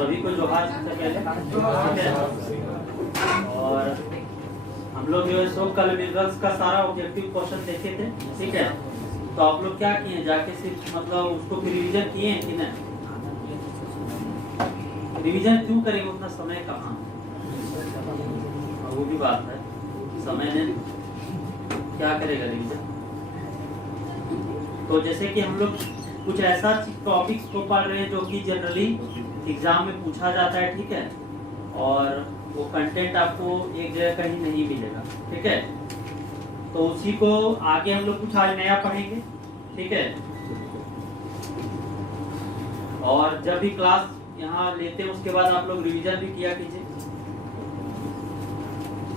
सभी को जोहार सबसे पहले, ठीक है। और हम लोग जो है सो कल मिनरल्स का सारा ऑब्जेक्टिव क्वेश्चन देखे थे, ठीक है। तो आप लोग क्या किए, जाके सिर्फ मतलब उसको फिर रिवीजन किए हैं कि नहीं? रिवीजन क्यों करेंगे, उतना समय कहाँ, वो भी बात है, समय ने क्या करेगा रिवीजन। तो जैसे कि हम लोग कुछ ऐसा टॉपिक्स को पढ़ रहे हैं जो कि जनरली एग्जाम में पूछा जाता है, ठीक है, और वो कंटेंट आपको एक जगह कहीं नहीं मिलेगा, ठीक है। तो उसी को आगे हम लोग कुछ आज नया पढ़ेंगे, ठीक है। और जब भी क्लास यहाँ लेते हैं उसके बाद आप लोग रिवीजन भी किया कीजिए,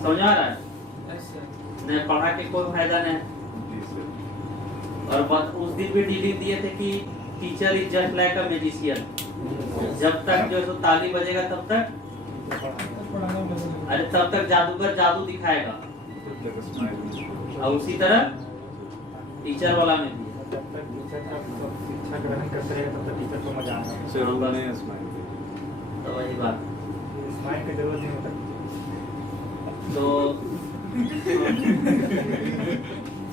समझ आ रहा है? नहीं पढ़ा के कोई फायदा नहीं। और उस दिन भी डीलिंग दिए थे कि teacher is just like a magician, जब तक जो है ताली बजेगा तब तक, अरे तब तक जादूगर जादू दिखाएगा, और उसी तरह टीचर वाला में भी शिक्षा ग्रहण करते रहेगा तब तक टीचर को मजा आएगा। तो वही बात, स्माइल की जरूरत नहीं होता। तो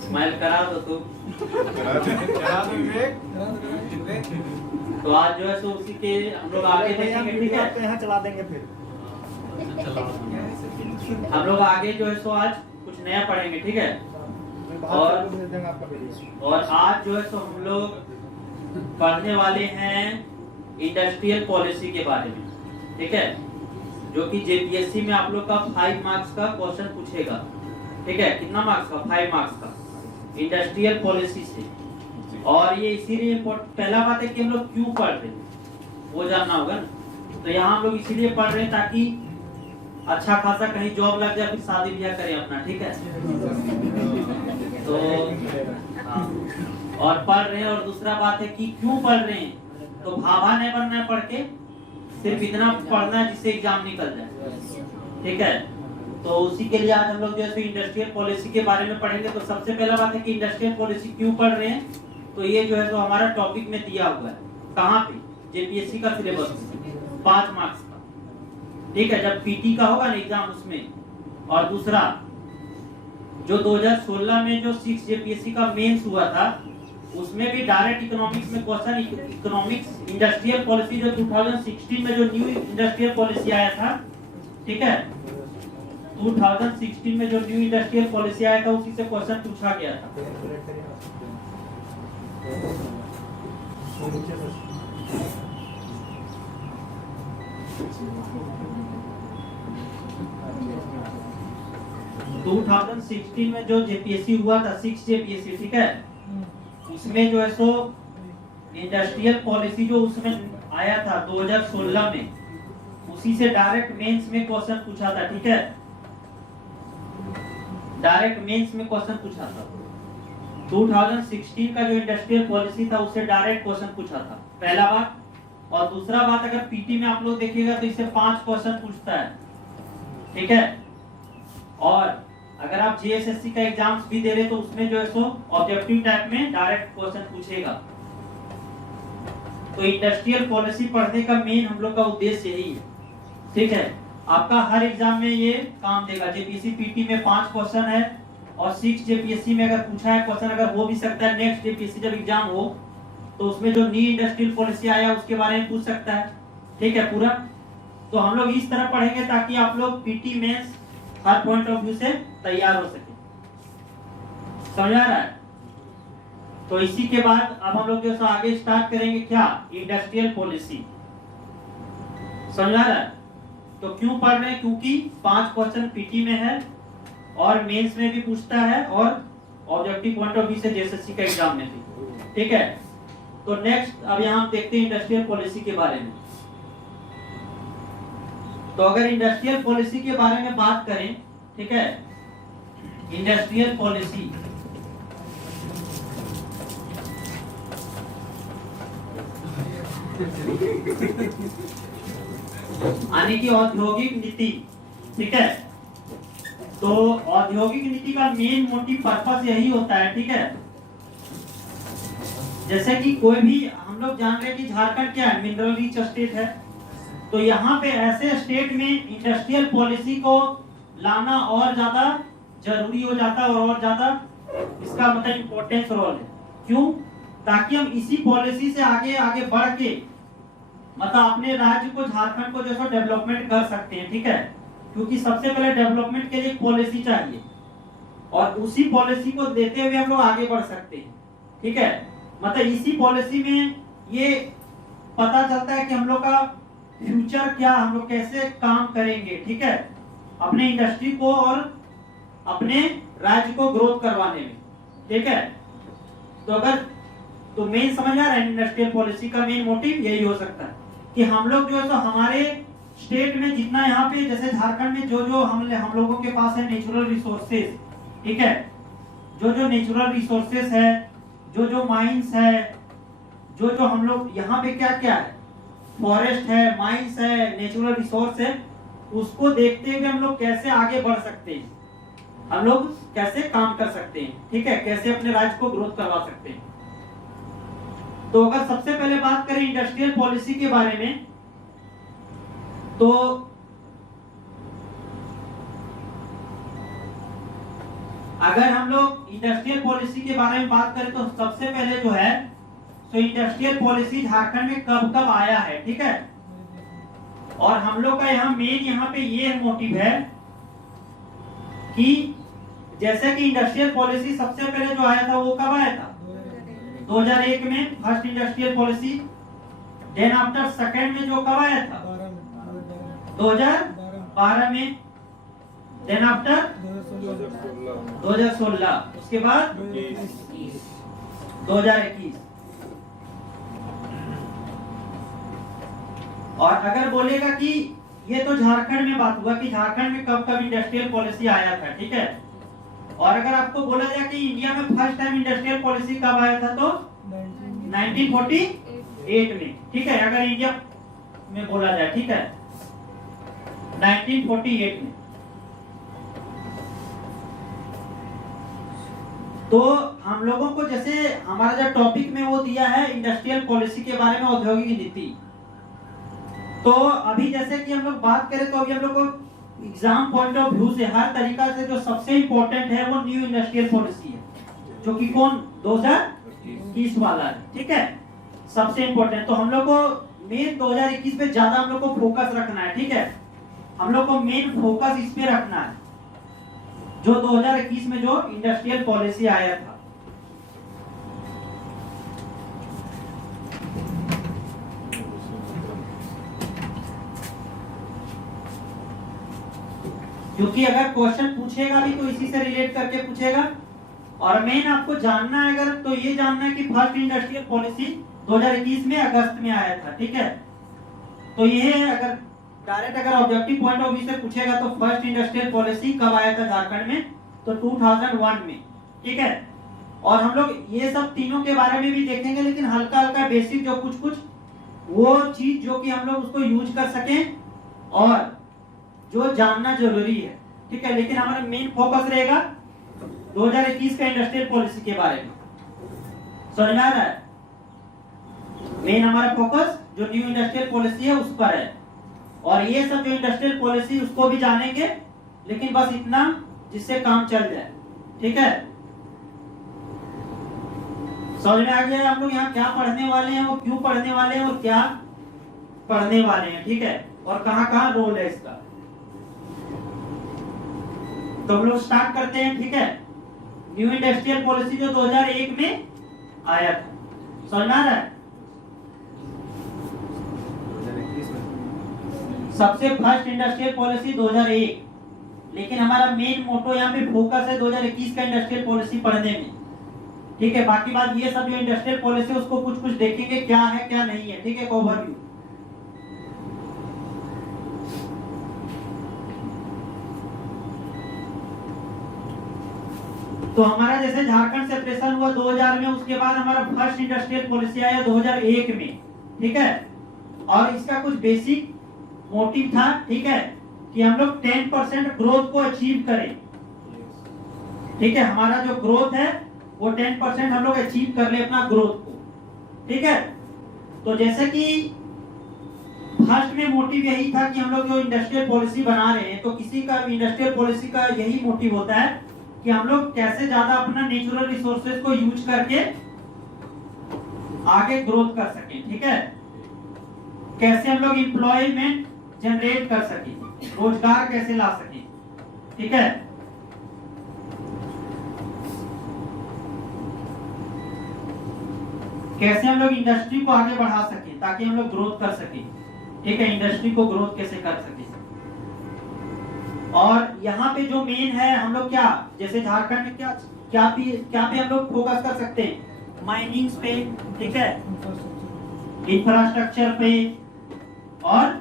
स्माइल करा दो तो तो आज जो है सो उसी के हम लोग आगे देखेंगे, ठीक है। यहाँ चला देंगे फिर हम लोग आगे जो है सो आज कुछ नया पढ़ेंगे, ठीक है। और आज जो है सो हम लोग पढ़ने वाले हैं इंडस्ट्रियल पॉलिसी के बारे में, ठीक है, जो कि जेपीएससी में आप लोग का 5 मार्क्स का क्वेश्चन पूछेगा, ठीक है। कितना मार्क्स का? 5 मार्क्स का इंडस्ट्रियल पॉलिसी से। और ये इसीलिए पहला बात है कि हम लोग क्यों पढ़ रहे हैं वो जानना होगा ना। तो यहाँ हम लोग इसीलिए पढ़ रहे हैं ताकि अच्छा खासा कहीं जॉब लग जाए, फिर शादी ब्याह करें अपना, ठीक है। तो और पढ़ रहे हैं, और दूसरा बात है कि क्यों पढ़ रहे हैं, तो भाभा नहीं बनना है पढ़ के, सिर्फ इतना पढ़ना है जिससे एग्जाम निकल जाए, ठीक है। तो उसी के लिए आज हम लोग जो है इंडस्ट्रियल पॉलिसी के बारे में पढ़ेंगे। तो सबसे पहला बात है कि इंडस्ट्रियल पॉलिसी क्यों पढ़ रहे हैं, तो ये जो है तो हमारा टॉपिक में दिया हुआ है, कहाँ पे, जेपीएससी का सिलेबस में 5 मार्क्स का, ठीक है। जब पीटी का होगा ना एग्जाम उसमें। और दूसरा जो 2016 में जो 6 जेपीएससी का मेंस हुआ था उसमें भी डायरेक्ट इकोनॉमिक्स में क्वेश्चन, इकोनॉमिक्स इंडस्ट्रियल पॉलिसी जो 2016 में जो न्यू इंडस्ट्रियल पॉलिसी आया था, ठीक है, 2016 में जो न्यू इंडस्ट्रियल पॉलिसी आया था उसी से क्वेश्चन पूछा गया था। 2016 में जो जेपीएससी हुआ था 6 जेपीएससी, ठीक है, उसमें जो है सो इंडस्ट्रियल पॉलिसी जो उसमें आया था 2016 में, उसी से डायरेक्ट मेंस में क्वेश्चन पूछा था, ठीक है। डायरेक्ट मेंस में क्वेश्चन पूछा था 2016 का जो इंडस्ट्रियल पॉलिसी था उससे डायरेक्ट क्वेश्चन पूछा था, पहला बात। और दूसरा बात, अगर पीटी में आप लोग देखिएगा तो इससे 5 क्वेश्चन पूछता है, ठीक है। और अगर आप जेएसएससी का एग्जाम्स भी दे रहे तो उसमें जो है सो ऑब्जेक्टिव टाइप में डायरेक्ट क्वेश्चन पूछेगा। तो इंडस्ट्रियल पॉलिसी पढ़ने का मेन हम लोग का उद्देश्य यही है, ठीक है। आपका हर एग्जाम में ये काम देगा। जेपीएससी पीटी में 5 क्वेश्चन है, और 6 जेपीएससी में अगर पूछा है क्वेश्चन, अगर हो भी सकता है नेक्स्ट जेपीएससी जब एग्जाम हो तो उसमें जो न्यू इंडस्ट्रियल पॉलिसी आया उसके बारे में पूछ सकता है, ठीक है, पूरा। तो हम लोग इस तरह पढ़ेंगे ताकि आप लोग पीटी मेंस हर पॉइंट ऑफ व्यू से तैयार हो सके, समझ आ रहा है? तो इसी के बाद अब हम लोग जो आगे स्टार्ट करेंगे क्या, इंडस्ट्रियल पॉलिसी, समझ आ रहा है? तो क्यों पढ़ रहे हैं, क्योंकि 5 क्वेश्चन पीटी में है और मेंस में भी पूछता है और ऑब्जेक्टिव पॉइंट ऑफ व्यू से जेएसएससी का एग्जाम में भी, ठीक है। तो नेक्स्ट अब यहाँ हम देखते हैं इंडस्ट्रियल पॉलिसी के बारे में। तो अगर इंडस्ट्रियल पॉलिसी के बारे में बात करें, ठीक है, इंडस्ट्रियल पॉलिसी यानी कि औद्योगिक नीति, ठीक है। तो औद्योगिक नीति का मेन मोटिव पर्पस यही होता है, ठीक है। जैसे कि कोई भी हम लोग जान रहे हैं कि झारखंड क्या है, मिनरल रिच स्टेट है, तो यहाँ पे ऐसे स्टेट में इंडस्ट्रियल पॉलिसी को लाना और ज्यादा जरूरी हो जाता है और ज्यादा इसका मतलब इम्पोर्टेंस रोल है। क्यों? ताकि हम इसी पॉलिसी से आगे आगे बढ़ के मतलब अपने राज्य को, झारखंड को जैसा डेवलपमेंट कर सकते हैं। ठीक है, क्योंकि सबसे पहले डेवलपमेंट के लिए पॉलिसी चाहिए और उसी पॉलिसी को देते हुए हम लोग आगे बढ़ सकते हैं। ठीक है, मतलब इसी पॉलिसी में ये पता चलता है कि हम लोग का फ्यूचर क्या, हम लोग कैसे काम करेंगे। ठीक है, अपने इंडस्ट्री को और अपने राज्य को ग्रोथ करवाने में। ठीक है, तो अगर तो मेन समझ आ रहा है इंडस्ट्रियल पॉलिसी का मेन मोटिव यही हो सकता है कि हम लोग जो है तो हमारे स्टेट में जितना यहाँ पे जैसे झारखंड में जो जो हम लोगों के पास है नेचुरल रिसोर्सेज, ठीक है, जो जो नेचुरल रिसोर्सेज है, जो जो माइंस है, जो जो हम लोग यहाँ पे क्या क्या है, फॉरेस्ट है, माइंस है, नेचुरल रिसोर्स है, उसको देखते हुए हम लोग कैसे आगे बढ़ सकते हैं, हम लोग कैसे काम कर सकते हैं। ठीक है, कैसे अपने राज्य को ग्रोथ करवा सकते हैं। तो अगर सबसे पहले बात करें इंडस्ट्रियल पॉलिसी के बारे में, तो अगर हम लोग इंडस्ट्रियल पॉलिसी के बारे में बात करें तो सबसे पहले जो है तो इंडस्ट्रियल पॉलिसी झारखंड में कब कब आया है। ठीक है, और हम लोग का यहाँ मेन यहाँ पे ये मोटिव है कि जैसे कि इंडस्ट्रियल पॉलिसी सबसे पहले जो आया था वो कब आया था? 2001 में first industrial policy. Then after second में जो कब आया था? 2012 में। Then after 2016। उसके बाद 2021। और अगर बोलेगा कि ये तो झारखंड में बात हुआ कि झारखंड में कब कब इंडस्ट्रियल पॉलिसी आया था। ठीक है, और अगर आपको बोला जाए कि इंडिया में फर्स्ट टाइम इंडस्ट्रियल पॉलिसी कब आया था तो 1948 में। ठीक है, अगर इंडिया में बोला जाए, ठीक है, 1948 में। तो हम लोगों को जैसे हमारा जो टॉपिक में वो दिया है इंडस्ट्रियल पॉलिसी के बारे में, औद्योगिक नीति। तो अभी जैसे कि हम लोग बात करें तो अभी हम लोग को एग्जाम पॉइंट ऑफ व्यू से हर तरीका से जो सबसे इंपॉर्टेंट है वो न्यू इंडस्ट्रियल पॉलिसी है, जो कि कौन 2021 वाला है। ठीक है, सबसे इंपॉर्टेंट। तो हम लोग को मेन 2021 पे ज्यादा हम लोग को फोकस रखना है। ठीक है, हम लोग को मेन फोकस इस पे रखना है जो 2021 में जो इंडस्ट्रियल पॉलिसी आया था। क्योंकि अगर क्वेश्चन पूछेगा भी तो इसी से रिलेट करके पूछेगा। और मेन आपको जानना है अगर तो ये जानना है कि फर्स्ट इंडस्ट्रियल पॉलिसी 2021 में अगस्त में आया था। ठीक है, तो ये अगर डायरेक्ट अगर ऑब्जेक्टिव पॉइंट ऑफ व्यू से पूछेगा तो फर्स्ट इंडस्ट्रियल पॉलिसी कब आया था झारखंड में तो 2001 में। ठीक है, और हम लोग ये सब तीनों के बारे में भी देखेंगे, लेकिन हल्का हल्का बेसिक जो कुछ कुछ वो चीज जो कि हम लोग उसको यूज कर सकें और जो जानना जरूरी है। ठीक है, लेकिन हमारा मेन फोकस रहेगा 2021 का इंडस्ट्रियल पॉलिसी के बारे में। समझ में आ रहा है? मेन हमारा फोकस जो न्यू इंडस्ट्रियल पॉलिसी है उस पर है, और ये सब जो इंडस्ट्रियल पॉलिसी उसको भी जानेंगे, लेकिन बस इतना जिससे काम चल जाए। ठीक है, समझ में आ गया हम लोग यहाँ क्या पढ़ने वाले हैं, वो क्यों पढ़ने वाले हैं और क्या पढ़ने वाले हैं। ठीक है, और कहाँ कहाँ रोल है इसका। तो हम लोग स्टार्ट करते हैं। ठीक है, न्यू इंडस्ट्रियल पॉलिसी जो 2001 में आया था, समझ में आ रहा है? सबसे फर्स्ट इंडस्ट्रियल पॉलिसी 2001, लेकिन हमारा मेन मोटो यहाँ पे फोकस है 2021 का इंडस्ट्रियल पॉलिसी पढ़ने में। ठीक है, बाकी बात ये सब जो इंडस्ट्रियल पॉलिसी उसको कुछ कुछ देखेंगे क्या है क्या नहीं है। ठीक है, ओवरव्यू। तो हमारा जैसे झारखंड सेपरेशन हुआ 2000 में, उसके बाद हमारा फर्स्ट इंडस्ट्रियल पॉलिसी आया 2001 में। ठीक है, और इसका कुछ बेसिक मोटिव था। ठीक है, कि हम लोग 10% ग्रोथ को अचीव करें। ठीक है, हमारा जो ग्रोथ है वो 10% हम लोग अचीव कर ले अपना ग्रोथ को। ठीक है, तो जैसे कि फर्स्ट में मोटिव यही था कि हम लोग जो इंडस्ट्रियल पॉलिसी बना रहे हैं, तो किसी का इंडस्ट्रियल पॉलिसी का यही मोटिव होता है कि हम लोग कैसे ज्यादा अपना नेचुरल रिसोर्सेज को यूज करके आगे ग्रोथ कर सकें, ठीक है, कैसे हम लोग एम्प्लॉयमेंट जनरेट कर सकें, रोजगार कैसे ला सकें, ठीक है। कैसे हम लोग इंडस्ट्री को आगे बढ़ा सकें ताकि हम लोग ग्रोथ कर सकें, ठीक है, इंडस्ट्री को ग्रोथ कैसे कर सकें। और यहाँ पे जो मेन है हम लोग क्या, जैसे झारखंड में क्या पे हम लोग फोकस कर सकते हैं, माइनिंग्स पे, ठीक है, इंफ्रास्ट्रक्चर पे, और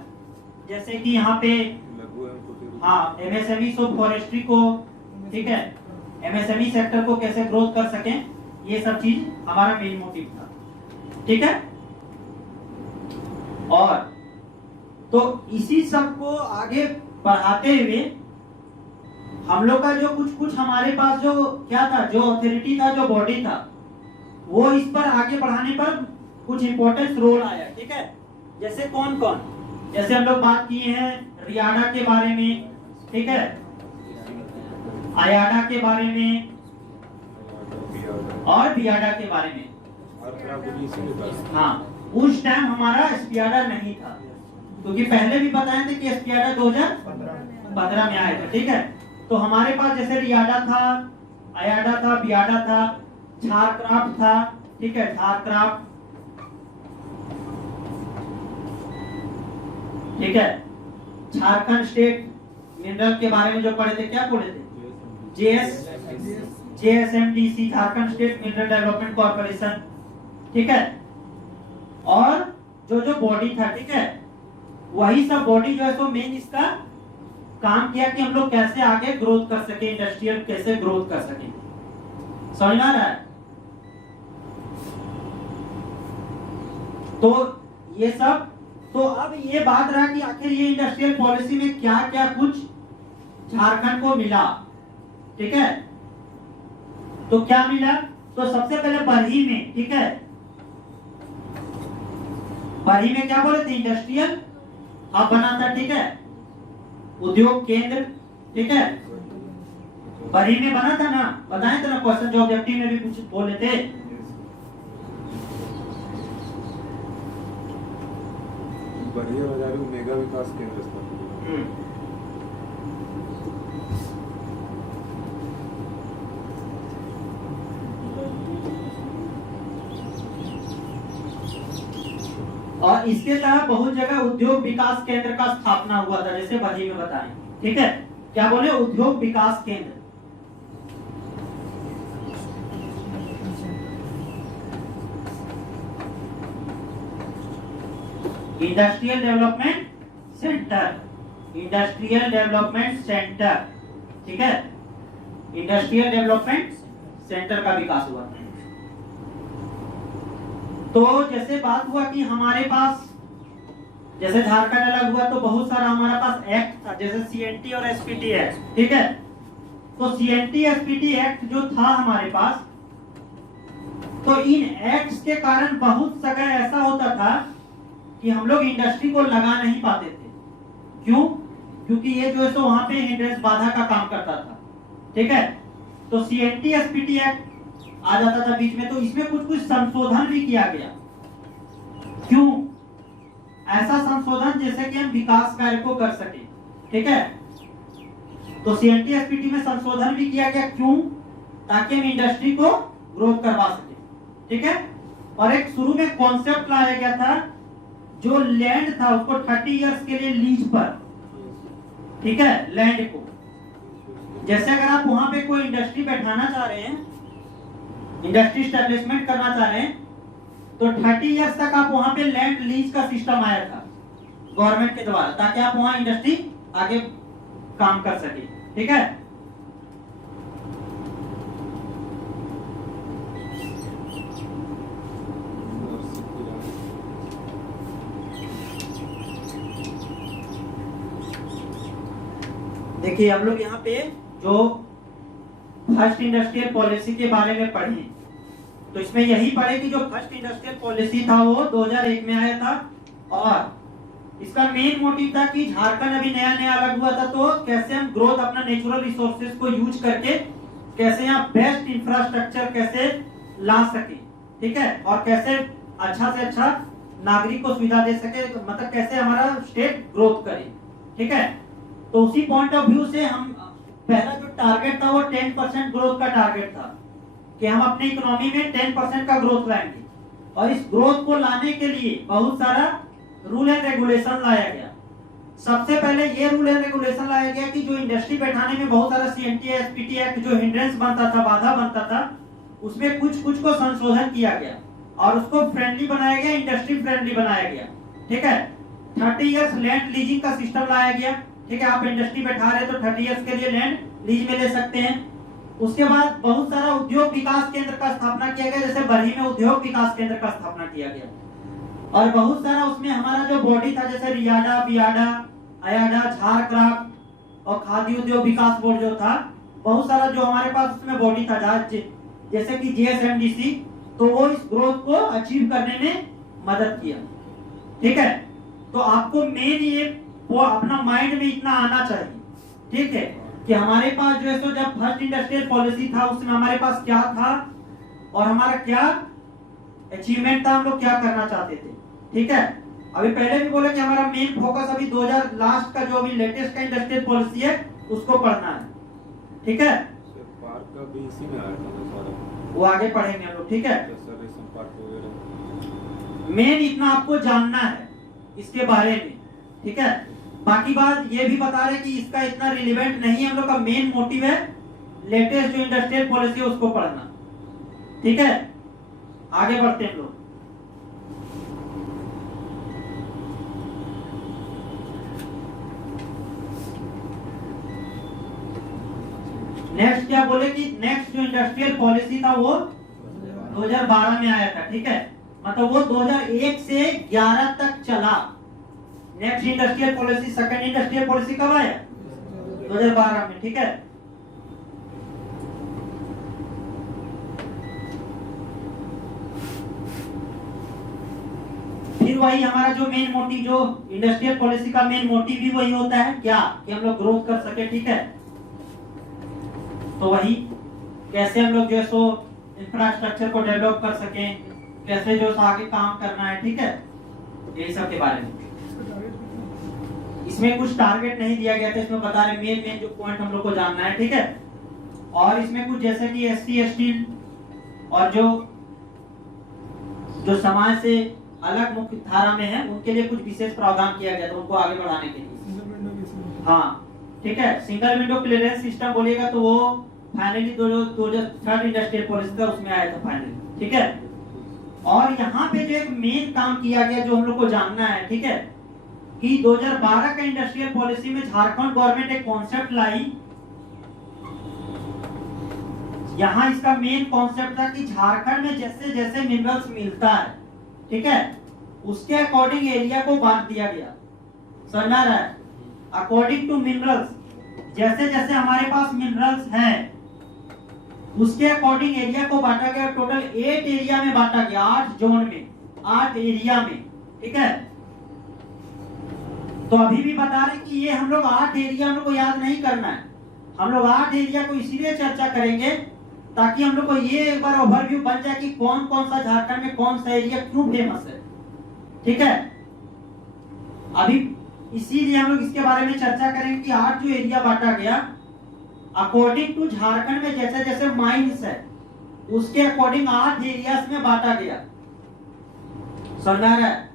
जैसे कि यहाँ पे हाँ एमएसएमई सो फॉरेस्ट्री को, ठीक है, एमएसएमई सेक्टर को कैसे ग्रोथ कर सकें, ये सब चीज हमारा मेन मोटिव था, ठीक है। और तो इसी सब को आगे बढ़ाते हुए हम लोग का जो कुछ हमारे पास जो क्या था, जो अथॉरिटी था, जो बॉडी था, वो इस पर आगे बढ़ाने पर कुछ इंपॉर्टेंस रोल आया, ठीक है। जैसे कौन कौन, जैसे हम लोग बात किए हैं रियाडा के बारे में, ठीक है, आयाडा के बारे में और बियाडा के बारे में। हाँ, उस टाइम हमारा एसपीआडा नहीं था, क्योंकि पहले भी बताए थे कि एसपीआडा 2015 में आया था, ठीक है। तो हमारे पास जैसे रियाडा था, आयाडा था, बियाडा था, झारक्राफ्ट था, ठीक है, झारक्राफ्ट, ठीक है, झारखंड स्टेट मिनरल के बारे में जो पढ़े थे, क्या पढ़े थे, JSMDC, Jharkhand state mineral development corporation, ठीक है। और जो बॉडी था, ठीक है, वही सब बॉडी जो है तो मेन इसका काम किया कि हम लोग कैसे आगे ग्रोथ कर सके, इंडस्ट्रियल कैसे ग्रोथ कर सके, समझ में आ रहा है। तो ये सब, तो अब ये बात रहा कि आखिर ये इंडस्ट्रियल पॉलिसी में क्या क्या कुछ झारखंड को मिला, ठीक है। तो क्या मिला, तो सबसे पहले बरही में, ठीक है, बरही में क्या बोले थे, इंडस्ट्रियल हब बना था, ठीक है, उद्योग केंद्र, ठीक है, बरही में बना था ना, बताए थे ना, क्वेश्चन जो ऑब्जेक्टिव में भी कुछ बोले थे। बरही बाजारी मेगा विकास केंद्र स्थापित। और इसके तहत बहुत जगह उद्योग विकास केंद्र का स्थापना हुआ था, जैसे बरही में बताएं, ठीक है, क्या बोले, उद्योग विकास केंद्र। Industrial development centre, industrial development centre, ठीक है, इंडस्ट्रियल डेवलपमेंट सेंटर का विकास हुआ। तो जैसे बात हुआ कि हमारे पास जैसे झारखंड अलग हुआ तो बहुत सारा हमारे पास एक्ट था, जैसे सीएनटी और एसपीटी एक्ट, ठीक है। तो सीएनटी एसपीटी एक्ट जो था हमारे पास, तो इन एक्ट्स के कारण बहुत जगह ऐसा होता था कि हम लोग इंडस्ट्री को लगा नहीं पाते थे। क्यों? क्योंकि ये जो है तो वहां पे हिंड्रेंस बाधा का काम करता था, ठीक है। तो सीएनटी एसपीटी एक्ट आ जाता था बीच में, तो इसमें कुछ संशोधन भी किया गया। क्यों ऐसा संशोधन? जैसे कि हम विकास कार्य को कर सके, ठीक है। तो सीएनटी एसपीटी में संशोधन भी किया गया। क्यों? ताकि हम इंडस्ट्री को ग्रोथ करवा सके, ठीक है। और एक शुरू में कॉन्सेप्ट लाया गया था, जो लैंड था उसको 30 इयर्स के लिए लीज पर, ठीक है, लैंड को। जैसे अगर आप वहां पे कोई इंडस्ट्री बैठाना चाह रहे हैं, इंडस्ट्री एस्टेब्लिशमेंट करना चाह रहे हैं, तो 30 इयर्स तक आप वहां पे लैंड लीज का सिस्टम आया था गवर्नमेंट के द्वारा, ताकि आप वहां इंडस्ट्री आगे काम कर सके, ठीक है। देखिए हम लोग यहाँ पे जो फर्स्ट इंडस्ट्रियल पॉलिसी के बारे में पढ़े, तो इसमें यही पढ़े कि जो फर्स्ट इंडस्ट्रियल पॉलिसी था वो 2001 में आया था, और इसका मेन मोटिव था कि झारखंड अभी नया नया अलग हुआ था, तो कैसे हम ग्रोथ अपना नेचुरल रिसोर्सेज को यूज करके कैसे यहाँ बेस्ट इंफ्रास्ट्रक्चर कैसे ला सके, ठीक है, और कैसे अच्छा से अच्छा नागरिक को सुविधा दे सके, मतलब कैसे हमारा स्टेट ग्रोथ करे, ठीक है। तो उसी पॉइंट ऑफ व्यू से हम पहला जो टारगेट था वो 10% ग्रोथ का टारगेट था कि हम अपने इकोनॉमी में 10% का ग्रोथ लाएंगे, और इस ग्रोथ को लाने के लिए बहुत सारा रूल एंड रेगुलेशन लाया गया। सबसे पहले ये रूल एंड रेगुलेशन लाया गया कि जो इंडस्ट्री बैठाने में बहुत सारा सीएनटी एसपीटी एक्ट जो हिंड्रेंस बनता था, बाधा बनता था, उसमें कुछ को संशोधन किया गया और उसको फ्रेंडली बनाया गया, इंडस्ट्री फ्रेंडली बनाया गया, ठीक है। 30 इयर्स लैंड लीजिंग का सिस्टम लाया गया, ठीक है। आप इंडस्ट्री बैठा रहे तो 30 इयर्स के लिए लैंड लीज में ले सकते हैं। उसके बाद बहुत सारा उद्योग विकास केंद्र का स्थापना किया गया, जैसे बरही में उद्योग विकास केंद्र का स्थापना किया गया, और बहुत सारा उसमें हमारा जो बॉडी था जैसे रियाडा, बियाडा, अयाडा, झारक्राफ्ट और खादी उद्योग विकास बोर्ड जो था, बहुत सारा जो हमारे पास उसमें बॉडी था जैसे कि जीएसएमडीसी, तो वो इस ग्रोथ को अचीव करने में मदद किया, ठीक है। तो आपको मेन ये वो अपना माइंड में इतना आना चाहिए, ठीक है, कि हमारे पास जो है सो जब फर्स्ट इंडस्ट्रियल पॉलिसी था उसमें हमारे पास क्या था और हमारा क्या अचीवमेंट था, हम लोग क्या करना चाहते थे, ठीक है। अभी पहले भी बोले कि हमारा मेन फोकस अभी 2000 लास्ट का जो अभी लेटेस्ट का इंडस्ट्रियल पॉलिसी है उसको पढ़ना है, ठीक है। पार्क का भी इसी में आया था ना सारा, वो आगे पढ़ेंगे हम लोग, ठीक है। पार्क वगैरह मेन इतना आपको जानना है इसके बारे में, ठीक है। बाकी बात ये भी बता रहे कि इसका इतना रिलेवेंट नहीं है, हम लोग का मेन मोटिव है लेटेस्ट जो इंडस्ट्रियल पॉलिसी है उसको पढ़ना, ठीक है। आगे बढ़ते हैं लोग। नेक्स्ट क्या बोले कि नेक्स्ट जो इंडस्ट्रियल पॉलिसी था वो 2012 में आया था, ठीक है। मतलब वो 2001 से 11 तक चला। Next industrial policy, second industrial policy कब आया? 2012 में, ठीक है। फिर वही हमारा जो मेन मोटिव, जो इंडस्ट्रियल पॉलिसी का मेन मोटिव भी वही होता है क्या, कि हम लोग ग्रोथ कर सके, ठीक है। तो वही कैसे हम लोग जो है सो इंफ्रास्ट्रक्चर को डेवलप कर सके, कैसे जो आगे काम करना है, ठीक है, यही सब के बारे में। इसमें कुछ टारगेट नहीं दिया गया था, इसमें बता रहे मेन जो पॉइंट हम लोग को जानना है, ठीक है। और इसमें कुछ जैसे कि एससी एसटी और जो समाज से अलग मुख्य धारा में है उनके लिए कुछ विशेष प्रावधान किया गया था, उनको आगे बढ़ाने के लिए। हाँ, ठीक है। सिंगल विंडो क्लियरेंस सिस्टम बोलिएगा तो वो फाइनली 2003 इंडस्ट्रियल पॉलिसी था उसमें आया था फाइनली, ठीक है। और यहाँ पे जो एक मेन काम किया गया जो हम लोग को जानना है, ठीक है, कि 2012 का इंडस्ट्रियल पॉलिसी में झारखंड गवर्नमेंट एक कॉन्सेप्ट लाई। यहाँ इसका मेन कॉन्सेप्ट था कि झारखंड में जैसे जैसे मिनरल्स मिलता है, ठीक है, उसके अकॉर्डिंग एरिया को बांट दिया गया। समझ आ रहा है? अकॉर्डिंग टू मिनरल्स, जैसे जैसे हमारे पास मिनरल्स हैं उसके अकॉर्डिंग एरिया को बांटा गया। टोटल 8 एरिया में बांटा गया, 8 जोन में, 8 एरिया में, ठीक है। तो अभी भी बता रहे कि ये हम लोग 8 एरिया हम लोग को याद नहीं करना है, हम लोग 8 एरिया को इसीलिए चर्चा करेंगे ताकि हम लोग को ये एक बार ओवरव्यू बन जाए कि कौन कौन सा झारखंड में कौन सा एरिया क्यों फेमस है, ठीक है। अभी इसीलिए हम लोग इसके बारे में चर्चा करेंगे कि 8 जो एरिया बांटा गया अकॉर्डिंग टू झारखंड में जैसे जैसे माइंस है उसके अकॉर्डिंग 8 एरियाज में बांटा गया। समझ आ रहा है?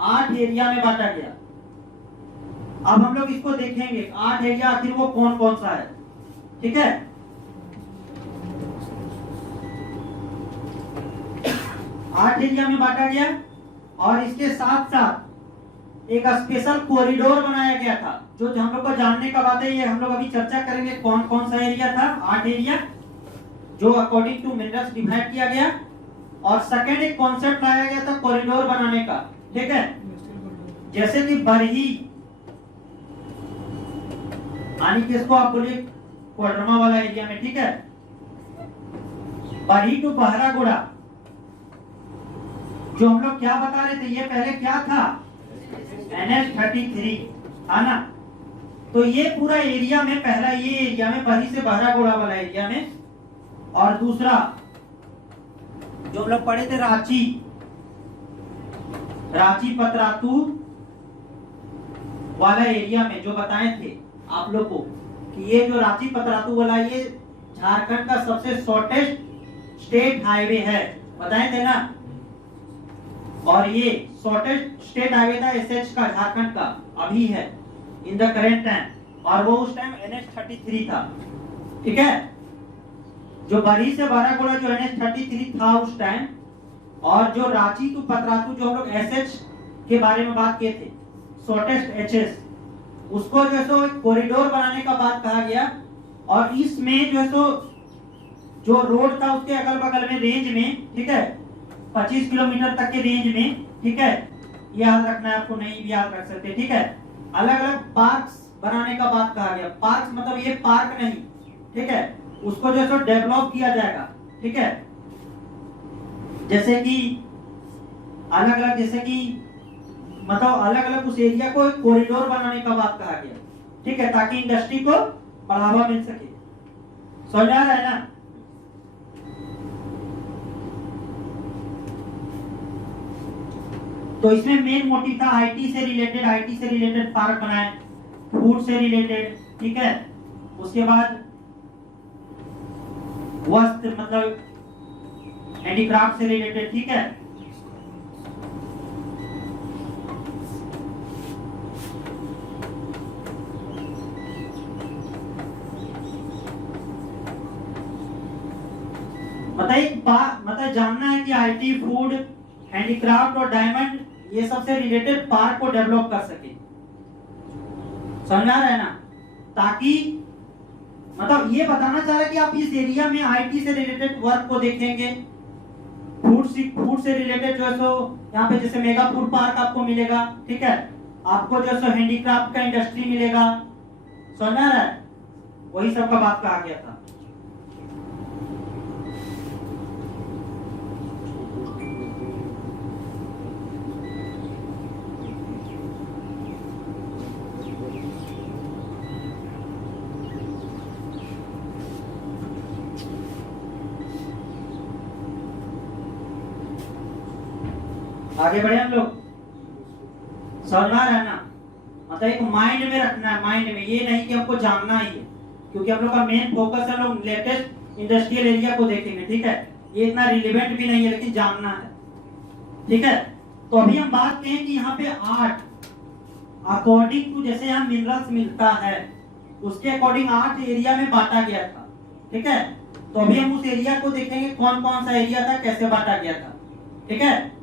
8 एरिया में बांटा गया। अब हम लोग इसको देखेंगे 8 एरिया आखिर वो कौन कौन सा है, ठीक है। 8 एरिया में बांटा गया और इसके साथ साथ एक स्पेशल कॉरिडोर बनाया गया था। जो हम लोग को जानने का बात है, ये हम लोग अभी चर्चा करेंगे कौन कौन सा एरिया था। 8 एरिया जो अकॉर्डिंग टू मिनरल्स डिवाइड किया गया। और सेकंड एक कॉन्सेप्ट लाया गया था कॉरिडोर बनाने का, ठीक है। जैसे कि बरही, यानी कि इसको आप बोलिए कोडरमा वाला एरिया में, ठीक है, बरही टू बहरागोड़ा। जो हम लोग क्या बता रहे थे, ये पहले क्या था, NH33 है ना। तो ये पूरा एरिया में, पहला ये एरिया में बरी से बहरागोड़ा वाला एरिया में, और दूसरा जो हम लोग पढ़े थे रांची पतरातू वाला एरिया में, जो बताए थे आप लोग को कि ये जो रांची पतरातू वाला, ये झारखंड का सबसे शॉर्टेस्ट स्टेट हाईवे है, बताए थे ना। और ये शॉर्टेस्ट स्टेट हाईवे था एसएच का, झारखंड का, अभी है इन द करेंट टाइम, और वो उस टाइम NH33 था। ठीक है, जो बरी से बहरागोड़ा जो NH33 था उस टाइम, और जो रांची टू पतरातू जो हम लोग एसएच के बारे में बात किए थे, शॉर्टेस्ट एचएस, उसको जो है सो कॉरिडोर बनाने का बात कहा गया। और इसमें जो है सो जो रोड था उसके अगल बगल में रेंज में, ठीक है, 25 किलोमीटर तक के रेंज में, ठीक है, याद रखना है आपको, नहीं भी याद रख सकते, ठीक है। अलग अलग पार्क्स बनाने का बात कहा गया। पार्क्स मतलब ये पार्क नहीं, ठीक है, उसको जो है सो डेवलप किया जाएगा, ठीक है। जैसे कि अलग अलग, जैसे कि मतलब अलग अलग उस एरिया को कॉरिडोर बनाने का बात कहा गया, ठीक है, ताकि इंडस्ट्री को बढ़ावा मिल सके। समझ आ रहा है ना। तो इसमें मेन मोटिव था आईटी से रिलेटेड पार्क बनाए, फूड से रिलेटेड, ठीक है। उसके बाद वस्त्र मतलब हैंडीक्राफ्ट से रिलेटेड, ठीक है। मतलब जानना है कि आईटी, फूड, हैंडीक्राफ्ट और डायमंड, ये सबसे रिलेटेड पार्क को डेवलप कर सके। समझ आ रहा है ना। ताकि मतलब ये बताना चाह रहा है कि आप इस एरिया में आईटी से रिलेटेड वर्क को देखेंगे, फूड से रिलेटेड जो है सो यहाँ पे जैसे मेगा फूड पार्क आपको मिलेगा, ठीक है। आपको जो है सो हैंडीक्राफ्ट का इंडस्ट्री मिलेगा। समझ आ रहा है, वही सब का बात कहा गया था। आगे बढ़े हम लोग। समझ आ रहा है ना। मतलब एक माइंड में रखना है, माइंड में, ये नहीं कि हमको जानना ही है, क्योंकि हम लोग का मेन फोकस है, लोग लेटेस्ट इंडस्ट्रियल एरिया को देखेंगे, ठीक है। ये इतना रिलेवेंट भी नहीं है, लेकिन जानना है, ठीक है। तो अभी हम बात करें कि यहाँ पे आर्ट अकॉर्डिंग टू, जैसे यहाँ मिनरल्स मिलता है उसके अकॉर्डिंग 8 एरिया में बांटा गया था, ठीक है। तो अभी हम उस एरिया को देखेंगे कौन कौन सा एरिया था, कैसे बांटा गया था, ठीक है।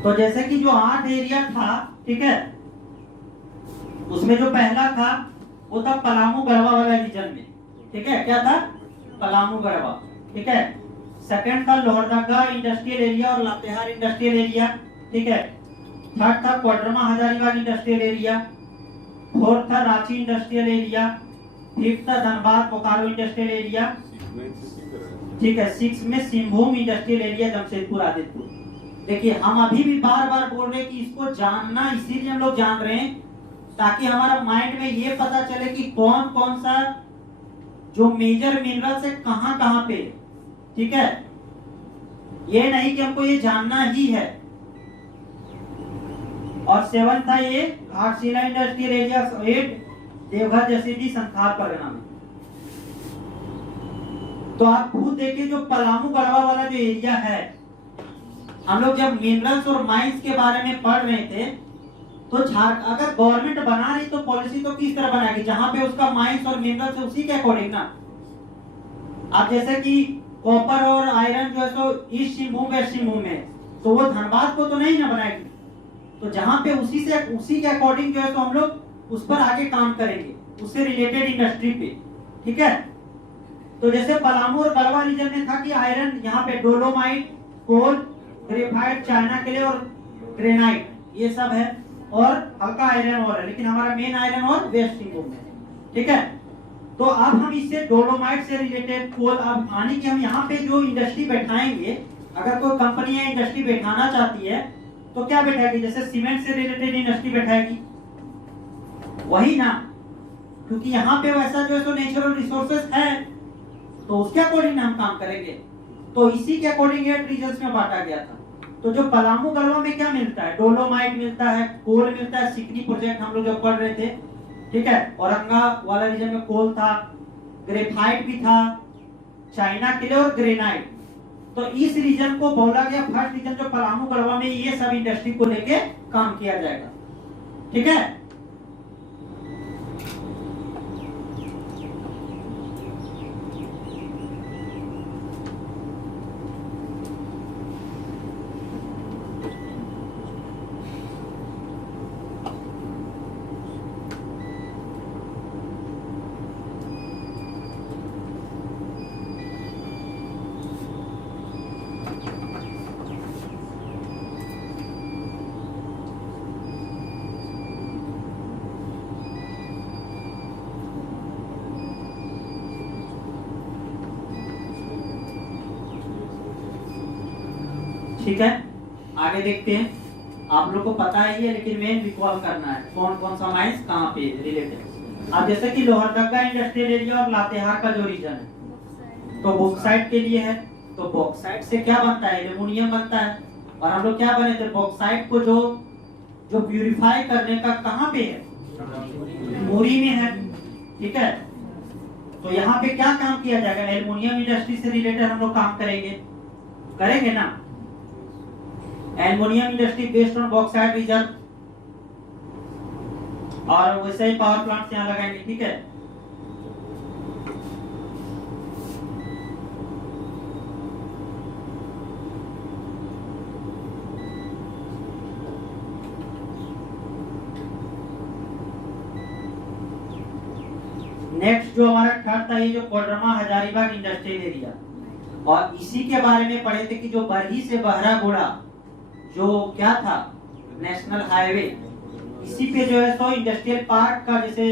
तो जैसे कि जो 8 एरिया था, ठीक है, उसमें जो पहला था वो था पलामू गढ़वा वाला रीजन में, ठीक है। क्या था? पलामू गढ़वा, ठीक है। सेकंड था लोहरदगा इंडस्ट्रियल एरिया और लातेहार इंडस्ट्रियल एरिया, ठीक है। थर्ड था Koderma Hazaribagh industrial area. Fourth था रांची इंडस्ट्रियल एरिया। फिफ्थ था धनबाद बोकारो इंडस्ट्रियल एरिया, ठीक है। 6 में सिंहभूम इंडस्ट्रियल एरिया, जमशेदपुर आदित्य। देखिए हम अभी भी बार बार बोल रहे हैं कि इसको जानना, इसीलिए हम लोग जान रहे हैं ताकि हमारा माइंड में ये पता चले कि कौन कौन सा जो मेजर मिनरल्स है कहां कहां पे, ठीक है। ये नहीं कि हमको ये जानना ही है। और 7 था ये घाटशिला इंडस्ट्रियल एरिया, 8 देवघर जसीडीह संथाल परगना में। तो आप खुद देखिए जो पलामू गढ़वा वाला जो एरिया है, हम लोग जब मिनरल्स और माइंस के बारे में पढ़ रहे थे तो अगर गवर्नमेंट बना रही तो पॉलिसी तो किस तरह बनाएगी, जहां पे उसका माइंस और मिनरल्स है उसी के अकॉर्डिंग ना। अब जैसे कि कॉपर और आयरन जो है सो ईस्ट सिंहभूम वेस्ट सिंहभूम में, तो वो धनबाद को तो नहीं ना बनाएगी, तो जहां पे उसी के अकॉर्डिंग जो है तो हम लोग उस पर आगे काम करेंगे, उससे रिलेटेड इंडस्ट्री पे, ठीक है। तो जैसे पलामू और गढ़वा रीजन में था कि आयरन यहाँ पे डोलोमाइट, कोल, ग्रेफाइट चाइना के लिए और ग्रेनाइट ये सब है, और हल्का आयरन और है, लेकिन हमारा मेन आयरन और वेस्ट सिंहभूम में, ठीक है। तो अब हम इससे डोलोमाइट से रिलेटेड कोल, अब आने की हम यहाँ पे जो इंडस्ट्री बैठाएंगे, अगर कोई कंपनी या इंडस्ट्री बैठाना चाहती है तो क्या बैठाएगी, जैसे सीमेंट से रिलेटेड इंडस्ट्री बैठाएगी, वही ना, क्योंकि यहाँ पे वैसा जो है तो नेचुरल रिसोर्सेज है, तो उसके अकॉर्डिंग हम काम करेंगे। तो इसी के अकॉर्डिंग 8 रीजन्स में बांटा गया था। तो जो पलामू गढ़वा में क्या मिलता है, डोलोमाइट मिलता है, कोल मिलता है, सिकनी प्रोजेक्ट हम लोग जो पढ़ रहे थे, ठीक है। औरंगा वाला रीजन में कोल था, ग्रेफाइट भी था, चाइना के लिए और ग्रेनाइट। तो इस रीजन को बोला गया फर्स्ट रीजन, जो पलामू गढ़वा में ये सब इंडस्ट्री को लेके काम किया जाएगा, ठीक है। ठीक है, आगे देखते हैं। आप लोग को पता ही है, लेकिन मेन रिकॉल करना है कौन कौन सा माइंस कहाँ पे रिलेटेड। अब जैसे कि लोहरदगा इंडस्ट्रियल एरिया और लातेहार का जो रीजन है, तो बॉक्साइट के लिए है। तो बॉक्साइट से क्या बनता है, एल्युमिनियम बनता है। और हम लोग क्या बने थे, बॉक्साइट को जो प्यूरिफाई करने का कहाँ पे है, मुरी में है, ठीक है। तो यहाँ पे क्या काम किया जाएगा, एल्युमिनियम इंडस्ट्री से रिलेटेड हम लोग काम करेंगे ना। Aluminium industry based on bauxite region, और वैसे ही पावर प्लांट यहाँ लगाएंगे, ठीक है। नेक्स्ट जो हमारा थर्ड था, ये जो कोडरमा हजारीबाग इंडस्ट्रियल एरिया, और इसी के बारे में पढ़े थे कि जो बरही से बहरागोड़ा जो क्या था नेशनल हाईवे, इसी पे जो है तो इंडस्ट्रियल पार्क का, जैसे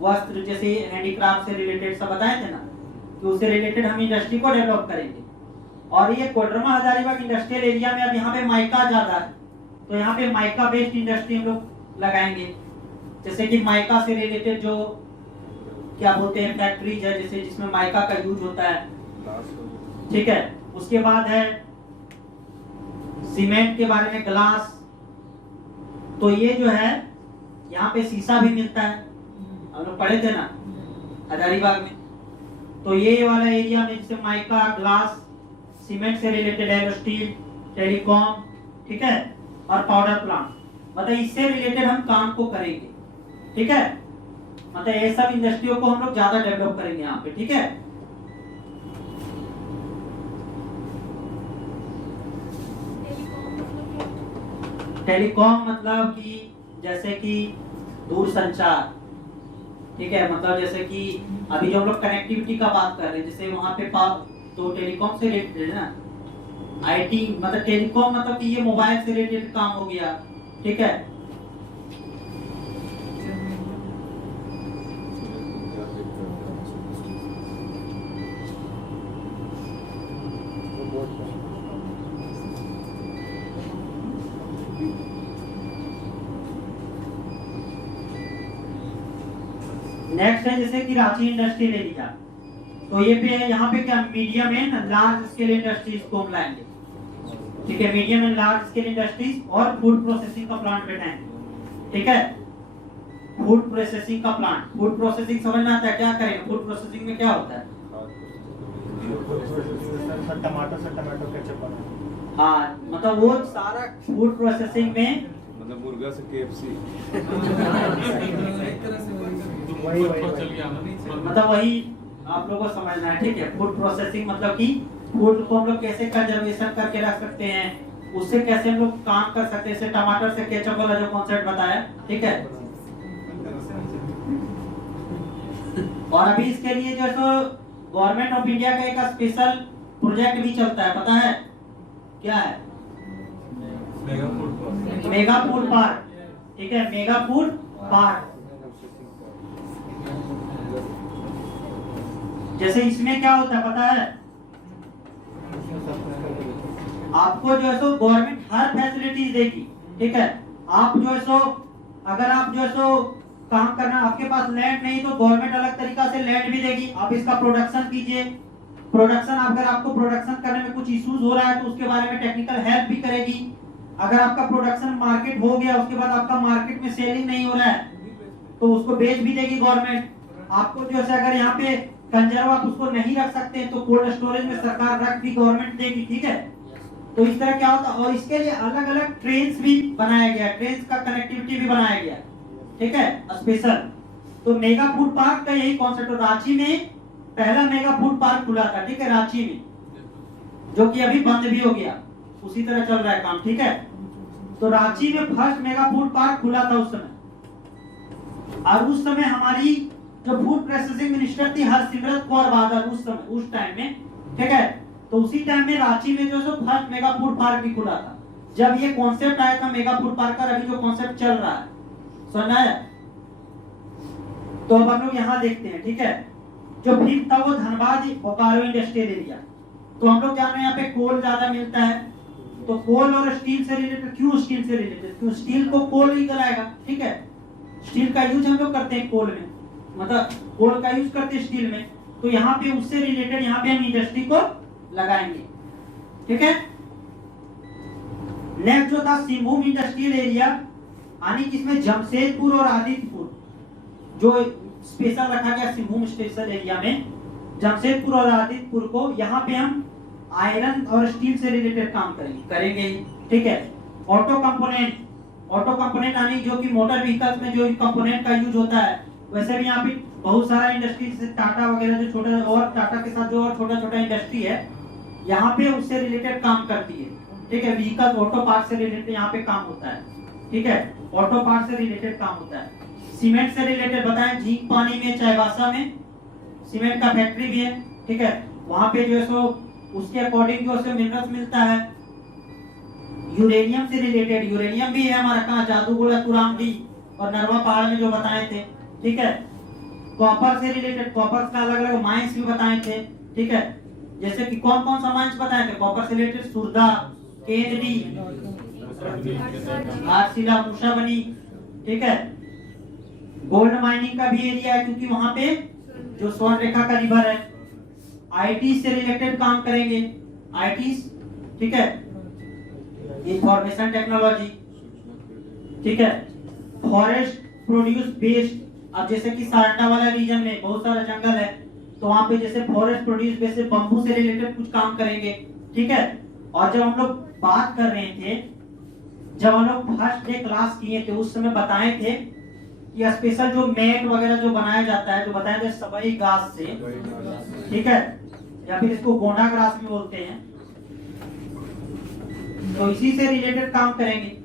वस्त्र, जैसे हैंडीक्राफ्ट से रिलेटेड सब बताए थे ना, कि उससे रिलेटेड हम इंडस्ट्री को डेवलप करेंगे। और ये कोडरमा हजारीबाग इंडस्ट्रियल एरिया में अब यहाँ पे माइका ज्यादा है, तो यहाँ पे माइका बेस्ड इंडस्ट्री हम लोग लगाएंगे। जैसे कि माइका से रिलेटेड जो क्या बोलते हैं फैक्ट्रीज है, जैसे जिसमें माइका का यूज होता है, ठीक है। उसके बाद है सीमेंट के बारे में, ग्लास। तो ये जो है यहाँ पे शीशा भी मिलता है, हम लोग पढ़े थे ना हजारीबाग में। तो ये वाला एरिया में जैसे माइका, ग्लास, सीमेंट से रिलेटेड है, स्टील, टेलीकॉम, ठीक है, और पाउडर प्लांट, मतलब इससे रिलेटेड हम काम को करेंगे, ठीक है। मतलब ये सब इंडस्ट्रियों को हम लोग ज्यादा डेवलप करेंगे यहाँ पे, ठीक है। टेलीकॉम मतलब कि जैसे कि दूर संचार, ठीक है। मतलब जैसे कि अभी जो हम लोग कनेक्टिविटी का बात कर रहे हैं, जैसे वहां पे तो टेलीकॉम से रिलेटेड है ना, आईटी, मतलब टेलीकॉम मतलब कि ये मोबाइल से रिलेटेड काम हो गया, ठीक है। नेक्स्ट है जैसे कि रांची इंडस्ट्रियल एरिया, तो ये पे यहाँ पे क्या medium and large scale industries को हम लाएंगे, ठीक है। Medium and large scale industries और फूड प्रोसेसिंग का प्लांट बैठाएंगे, ठीक है। फूड प्रोसेसिंग का प्लांट, फूड प्रोसेसिंग समझ में आता है क्या करेंगे, फूड प्रोसेसिंग में क्या होता है, टमाटो केचप बना, हाँ, मतलब वो सारा फूड प्रोसेसिंग में, मतलब मुर्गा से KFC मतलब वही आप लोगों को समझना है, ठीक है। फूड प्रोसेसिंग मतलब कि फूड को हम लोग कैसे कंजर्वेशन करके रख सकते हैं, उससे कैसे हम लोग काम कर सकते हैं, जैसे टमाटर से केचप वाला जो कॉन्सेप्ट बताया, ठीक है। और अभी इसके लिए जो है सो गवर्नमेंट ऑफ इंडिया का एक स्पेशल प्रोजेक्ट भी चलता है, पता है क्या है? मेगा फूड पार्क, ठीक है, मेगा फूड पार्क। जैसे इसमें क्या होता है पता है, आपको जो है सो गवर्नमेंट हर फैसिलिटीज देगी, ठीक है। आप जो है सो अगर आप जो है सो काम करना, आपके पास लैंड नहीं तो गवर्नमेंट अलग तरीका से लैंड भी देगी, आप इसका प्रोडक्शन कीजिए। प्रोडक्शन, अगर आपको प्रोडक्शन करने में कुछ इश्यूज हो रहा है तो उसके बारे में टेक्निकल हेल्प भी करेगी। अगर आपका प्रोडक्शन मार्केट हो गया, उसके बाद आपका मार्केट में सेलिंग नहीं हो रहा है तो उसको बेच भी देगी गवर्नमेंट। आपको जो है अगर यहाँ पे कंजर्व आप उसको नहीं रख सकते तो कोल्ड स्टोरेज में सरकार रख भी गवर्नमेंट देगी, ठीक है। तो इस तरह क्या होता है, और इसके लिए अलग अलग ट्रेन्स भी बनाया गया, ट्रेन्स का कनेक्टिविटी भी बनाया गया, ठीक है, स्पेशल। तो मेगा फूड पार्क का यही कॉन्सेप्ट, रांची में पहला मेगा फूड पार्क खुला था, ठीक है, रांची में, जो कि अभी बंद भी हो गया, उसी तरह चल रहा है काम, ठीक है। तो रांची में फर्स्ट मेगा फूड पार्क खुला था उस समय, और उस समय हमारी जो फूड प्रोसेसिंग मिनिस्टर थी हरसिमरत कौर बादल, उस समय, उस टाइम में, ठीक है। तो उसी टाइम में रांची में जो फर्स्ट मेगा फूड पार्क भी खुला था, जब ये कॉन्सेप्ट आया था मेगा फूड पार्क का। अभी जो कॉन्सेप्ट चल रहा है, समझ आया? तो अब हम लोग यहाँ देखते हैं, ठीक है। जो फिफ्थ था वो धनबाद बोकारो इंडस्ट्रियल एरिया। तो हम लोग जान रहे हैं यहाँ पे कोल ज्यादा मिलता है, तो कोल और स्टील से रिलेटेड, क्यों स्टील से रिलेटेड? क्यों स्टील को कोल ही कराएगा, ठीक है। स्टील का यूज हम लोग करते हैं कोल में, मतलब कोल का यूज करते हैं स्टील में, तो यहाँ पे उससे रिलेटेड यहाँ पे हम इंडस्ट्री को लगाएंगे, ठीक है। नेक्स्ट जो था सिंहभूम इंडस्ट्रियल एरिया, यानी कि इसमें जमशेदपुर और आदित्यपुर जो स्पेशल रखा गया सिंहभूम स्पेशल एरिया में, जमशेदपुर और आदित्यपुर को, यहाँ पे हम आयरन और स्टील से रिलेटेड काम करेंगे, ठीक है। ऑटो कंपोनेंट यानी जो कि मोटर व्हीकल्स में जो कंपोनेंट का यूज होता है, वैसे भी यहाँ पे बहुत सारा इंडस्ट्री, जैसे टाटा वगैरह जो छोटा, और टाटा के साथ जो और छोटा छोटा इंडस्ट्री है यहाँ पे उससे रिलेटेड काम करती है, ठीक है। व्हीकल ऑटो पार्ट से रिलेटेड यहाँ पे काम होता है, ठीक है, ऑटो पार्ट से रिलेटेड काम होता है। सीमेंट से रिलेटेड बताएं, झींक पानी में चाईबासा में सीमेंट का फैक्ट्री भी है, ठीक है। वहां पे जो है सो उसके अकॉर्डिंग जो है मिनरल्स मिलता है। यूरेनियम से रिलेटेड, यूरेनियम भी है हमारा, कहाँ, जादूगोला, तुरांगी और नरवा पहाड़ में जो बताए थे, ठीक है। कॉपर से रिलेटेड, कॉपर का अलग अलग माइंस भी बताए थे, ठीक है। जैसे कि कौन कौन सा माइंस बताए थे कॉपर से रिलेटेड? सुरदा, केंद्री, घाटशिला, मूसाबनी, ठीक है। गोल्ड माइनिंग का भी एरिया है, क्योंकि वहां पे जो स्वर्ण रेखा का रिवर है। आईटी से रिलेटेड काम करेंगे, आईटी, ठीक है, इंफॉर्मेशन टेक्नोलॉजी, ठीक है। फॉरेस्ट प्रोड्यूस बेस्ड, अब जैसे कि सारंडा वाला रीजन में बहुत सारा जंगल है, तो वहां पे जैसे फॉरेस्ट प्रोड्यूस बेस्ड बम्बू से रिलेटेड कुछ काम करेंगे, ठीक है। और जब हम लोग बात कर रहे थे, जब हम लोग फर्स्ट डे क्लास किए थे, उस समय बताए थे कि स्पेशल जो मैट वगैरह जो बनाया जाता है, जो बताया थे सबई घास से, ठीक है, या फिर इसको गोंडा ग्रास भी बोलते हैं, तो इसी से रिलेटेड काम करेंगे,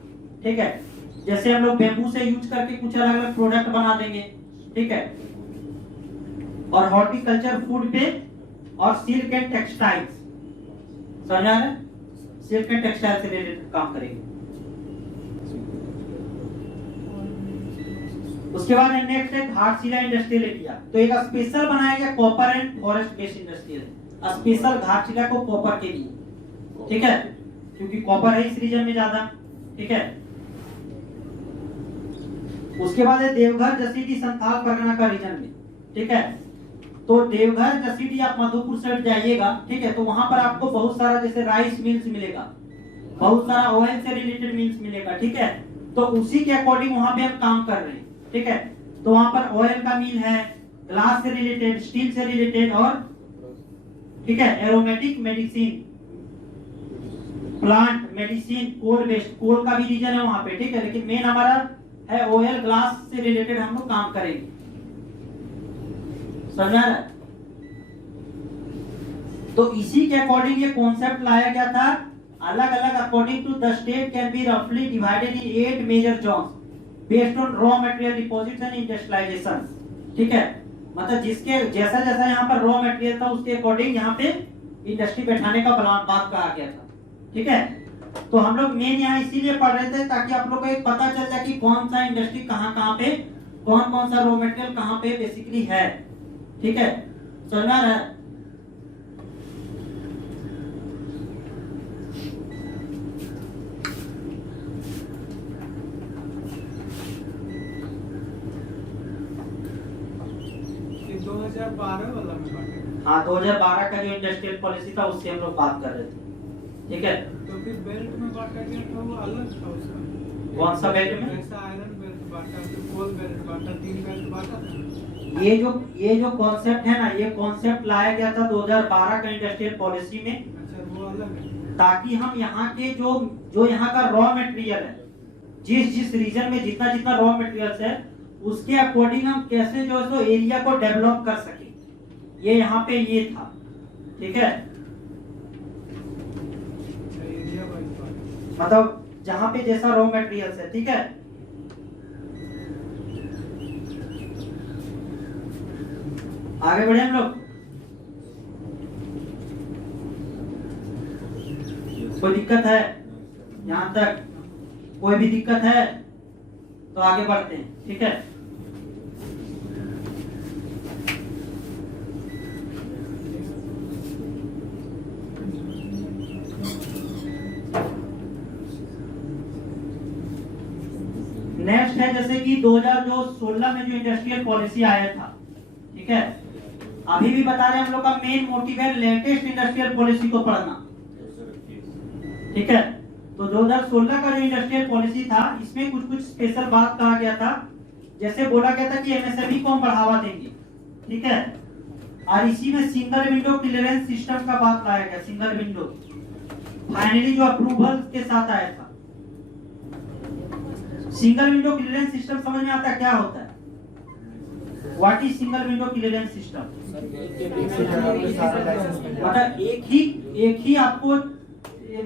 ठीक है। जैसे हम लोग बेम्बू से यूज करके कुछ अलग अलग प्रोडक्ट बना देंगे, ठीक है। और हॉर्टिकल्चर, फूड पे, और सिल्क एंड टेक्सटाइल्स, समझ आ रहा है? सिल्क एंड टेक्सटाइल से रिलेटेड काम करेंगे। उसके बाद नेक्स्ट है घाटशिला इंडस्ट्रियल एरिया। तो एक स्पेशल बनाया गया copper and forest based industrial, special Ghatshila को कॉपर के लिए, ठीक है, क्योंकि कॉपर है इस रीजन में ज्यादा, ठीक है। उसके बाद है देवघर जसीडीह संथाल परगना का रीजन में, ठीक है। तो देवघर जसीडीह आप मधुपुर साइड जाइएगा, ठीक है, तो वहां पर आपको बहुत सारा जैसे राइस मिल्स मिलेगा, बहुत सारा ऑयल से रिलेटेड मिल्स मिलेगा, ठीक है। तो उसी के अकॉर्डिंग वहां पे हम काम कर रहे हैं, ठीक है। तो वहां पर ऑयल का मिल है, ग्लास से रिलेटेड, स्टील से रिलेटेड, और ठीक है, aromatic medicine plant medicine, coal based, coal का भी रीजन है वहां पे, ठीक है। लेकिन मेन हमारा है ऑयल, ग्लास से रिलेटेड हम लोग काम करेंगे, समझा रहा है? तो इसी के अकॉर्डिंग ये कॉन्सेप्ट लाया गया था अलग अलग according to the state can be रफली divided in 8 major zones based on raw material deposits and industrialisation. ठीक है, मतलब जिसके जैसा जैसा यहाँ पर रॉ मटेरियल था उसके अकॉर्डिंग यहाँ पे इंडस्ट्री बैठाने का बात कहा गया था। ठीक है, तो हम लोग मेन यहाँ इसीलिए पढ़ रहे थे ताकि आप लोग को एक पता चल जाए कि कौन सा इंडस्ट्री कहाँ पे, कौन कौन सा रॉ मटेरियल कहाँ पे बेसिकली है। ठीक है, समझ आ रहा है? ये 2012 वाला में बांटे। हाँ, 2012 का जो इंडस्ट्रियल पॉलिसी था उससे हम लोग बात कर रहे थे। ठीक है, तो फिर बेल्ट में बांटा गया था वो अलग था उसका। कौन सा बेल्ट में? जैसा आयरन बेल्ट बांटा, फिर कोल बेल्ट बांटा, 3 बेल्ट बांटा था। ये जो कॉन्सेप्ट है ना, ये कॉन्सेप्ट लाया गया था 2012 का इंडस्ट्रियल पॉलिसी में, अच्छा, वो अलग है। ताकि हम यहाँ के जो यहाँ का रॉ मटेरियल है, जिस रीजन में जितना जितना रॉ मटेरियल्स है उसके अकॉर्डिंग हम कैसे जो है सो एरिया को डेवलप कर सके, ये यहाँ पे ये था। ठीक है, अच्छा, एरिया वाइज बांटा। मतलब जहाँ पे जैसा रॉ मटेरियल्स है। ठीक है, आगे बढ़े हम लोग। कोई दिक्कत है यहाँ तक? कोई भी दिक्कत है तो आगे बढ़ते हैं। ठीक है, नेक्स्ट है जैसे कि 2016 में जो इंडस्ट्रियल पॉलिसी आया था। ठीक है, अभी भी बता रहे हैं हम लोग का मेन मोटिव है लेटेस्ट इंडस्ट्रियल पॉलिसी को पढ़ना। ठीक है, तो 2016 का जो इंडस्ट्रियल पॉलिसी था इसमें कुछ कुछ स्पेशल बात कहा गया था। जैसे बोला गया था कि एमएसएमई को हम बढ़ावा देंगे। ठीक है, और इसी में सिंगल विंडो क्लियरेंस सिस्टम का बात लाया गया। सिंगल विंडो फाइनली जो अप्रूवल के साथ आया था। सिंगल विंडो क्लियरेंस सिस्टम समझ में आता है क्या होता है? What is single window clearance system? मतलब एक ही आपको,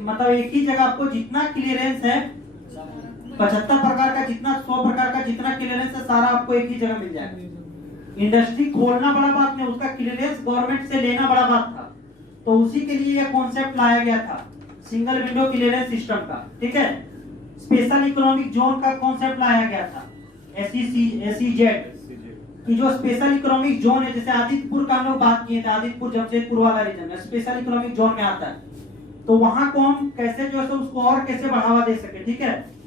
मतलब एक ही जगह आपको जितना क्लियरेंस है 75 प्रकार का, जितना 100 प्रकार का जितना क्लियरेंस है सारा आपको एक ही जगह मिल जाएगा। इंडस्ट्री खोलना बड़ा बात नहीं, उसका क्लियरेंस गवर्नमेंट से लेना बड़ा बात था। तो उसी के लिए यह कॉन्सेप्ट लाया गया था सिंगल विंडो क्लियरेंस सिस्टम का। ठीक है, स्पेशल इकोनॉमिक जोन का कॉन्सेप्ट लाया गया था, SEZ कि जो स्पेशल इकोनॉमिक जोन है, जैसे आदित्यपुर का हम लोग बात किए थे, आदित्यपुर जमशेदपुर वाला रीजन में स्पेशल इकोनॉमिक जोन में आता है। तो वहां को हम कैसे जो है उसको और कैसे बढ़ावा दे सके। ठीक है,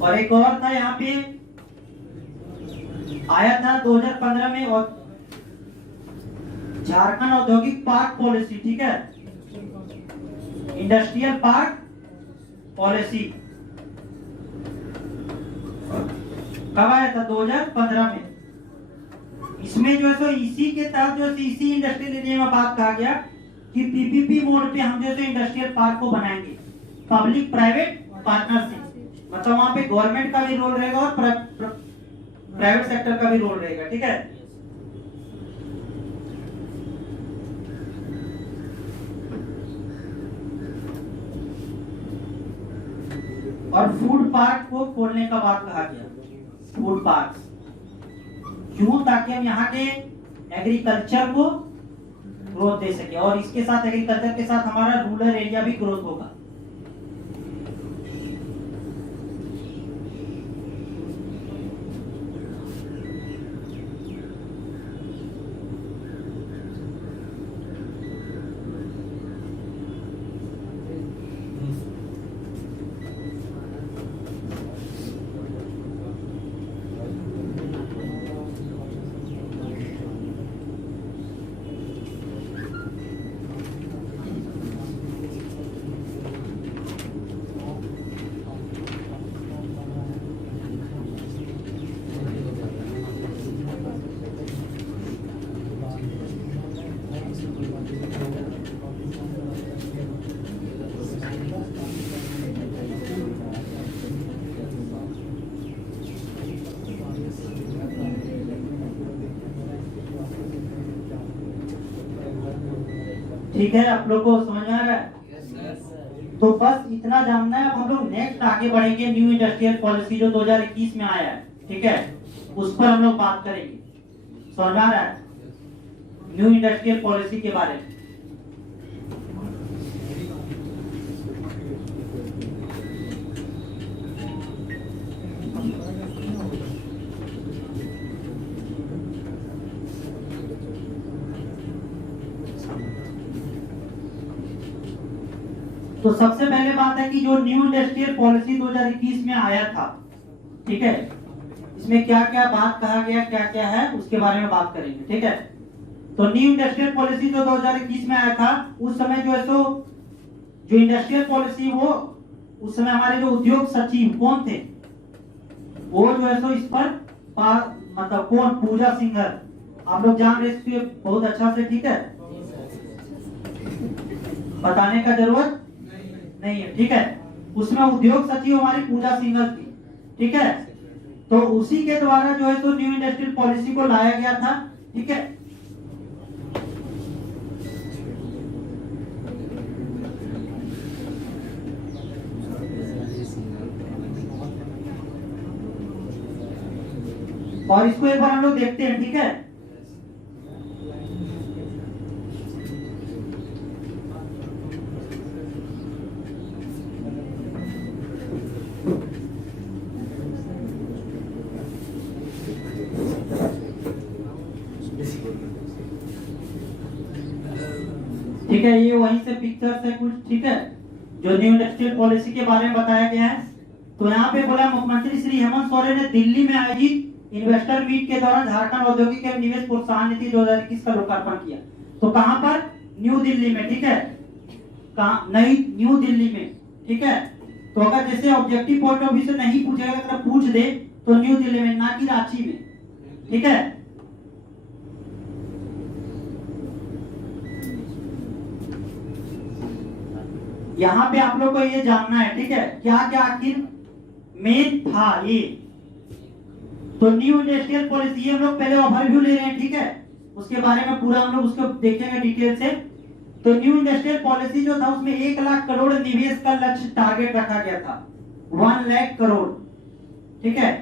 और एक और था यहाँ पे आया था 2015 में, और झारखंड औद्योगिक पार्क पॉलिसी। ठीक है, इंडस्ट्रियल पार्क पॉलिसी कब आया था? 2015 में। इसमें जो है सो इसी के तहत जो है इसी इंडस्ट्रियल एरिया में बात कहा गया कि पीपीपी मोड पे हम जो है इंडस्ट्रियल पार्क को बनाएंगे, पब्लिक प्राइवेट पार्टनरशिप। मतलब वहां पे गवर्नमेंट का भी रोल रहेगा और प्राइवेट सेक्टर का भी रोल रहेगा। ठीक है, और फूड पार्क को खोलने का बात कहा गया। फूड पार्क क्यों? ताकि हम यहाँ के एग्रीकल्चर को ग्रोथ दे सके, और इसके साथ एग्रीकल्चर के साथ हमारा रूरल एरिया भी ग्रोथ होगा। ठीक है, आप लोग को समझ में आ रहा है? तो बस इतना जानना है। अब हम लोग नेक्स्ट आगे बढ़ेंगे, न्यू इंडस्ट्रियल पॉलिसी जो 2021 में आया है, ठीक है, उस पर हम लोग बात करेंगे। समझ आ रहा है? न्यू इंडस्ट्रियल पॉलिसी के बारे में। तो सबसे पहले बात है कि जो न्यू इंडस्ट्रियल पॉलिसी 2021 में आया था, ठीक है, इसमें क्या क्या बात कहा गया, क्या क्या है, उसके बारे में बात करेंगे। ठीक है, तो न्यू इंडस्ट्रियल पॉलिसी जो 2021 में आया था, उस समय जो है सो जो इंडस्ट्रियल पॉलिसी वो उस समय हमारे जो उद्योग सचिव कौन थे, वो जो है सो इस पर मतलब कौन, पूजा सिंघल, आप लोग जान रहे बहुत अच्छा से, ठीक है, बताने का जरूरत नहीं है। ठीक है, उसमें उद्योग सचिव हमारी पूजा सिंघल थी। ठीक है, तो उसी के द्वारा जो है तो न्यू इंडस्ट्रियल पॉलिसी को लाया गया था। ठीक है, और इसको एक बार हम लोग देखते हैं। ठीक है, ठीक है, ये वहीं से पिक्चर्स है कुछ। ठीक है, जो न्यू इंडस्ट्रियल पॉलिसी के बारे में बताया गया है। तो यहाँ पे बोला मुख्यमंत्री श्री हेमंत सोरेन ने दिल्ली में आयोजित इन्वेस्टर मीट के दौरान झारखंड औद्योगिक एवं निवेश प्रोत्साहन नीति 2021 का लोकार्पण किया। तो कहां पर? न्यू दिल्ली में। ठीक है, नई न्यू दिल्ली में। ठीक है, तो अगर जैसे ऑब्जेक्टिव पॉइंट ऑफ व्यू से नहीं पूछेगा, अगर पूछ दे तो न्यू दिल्ली में, ना कि रांची में। ठीक है, यहाँ पे आप लोग को ये जानना है। ठीक है, क्या क्या आखिर मेन था ये। तो न्यू इंडस्ट्रियल पॉलिसी, हम लोग पहले ओवरव्यू ले रहे हैं। ठीक है, उसके बारे में पूरा हम लोग उसको देखेंगे डिटेल से। तो न्यू इंडस्ट्रियल पॉलिसी जो था, उसमें 1 लाख करोड़ निवेश का लक्ष्य टारगेट रखा गया था, 1 लाख करोड़। ठीक है,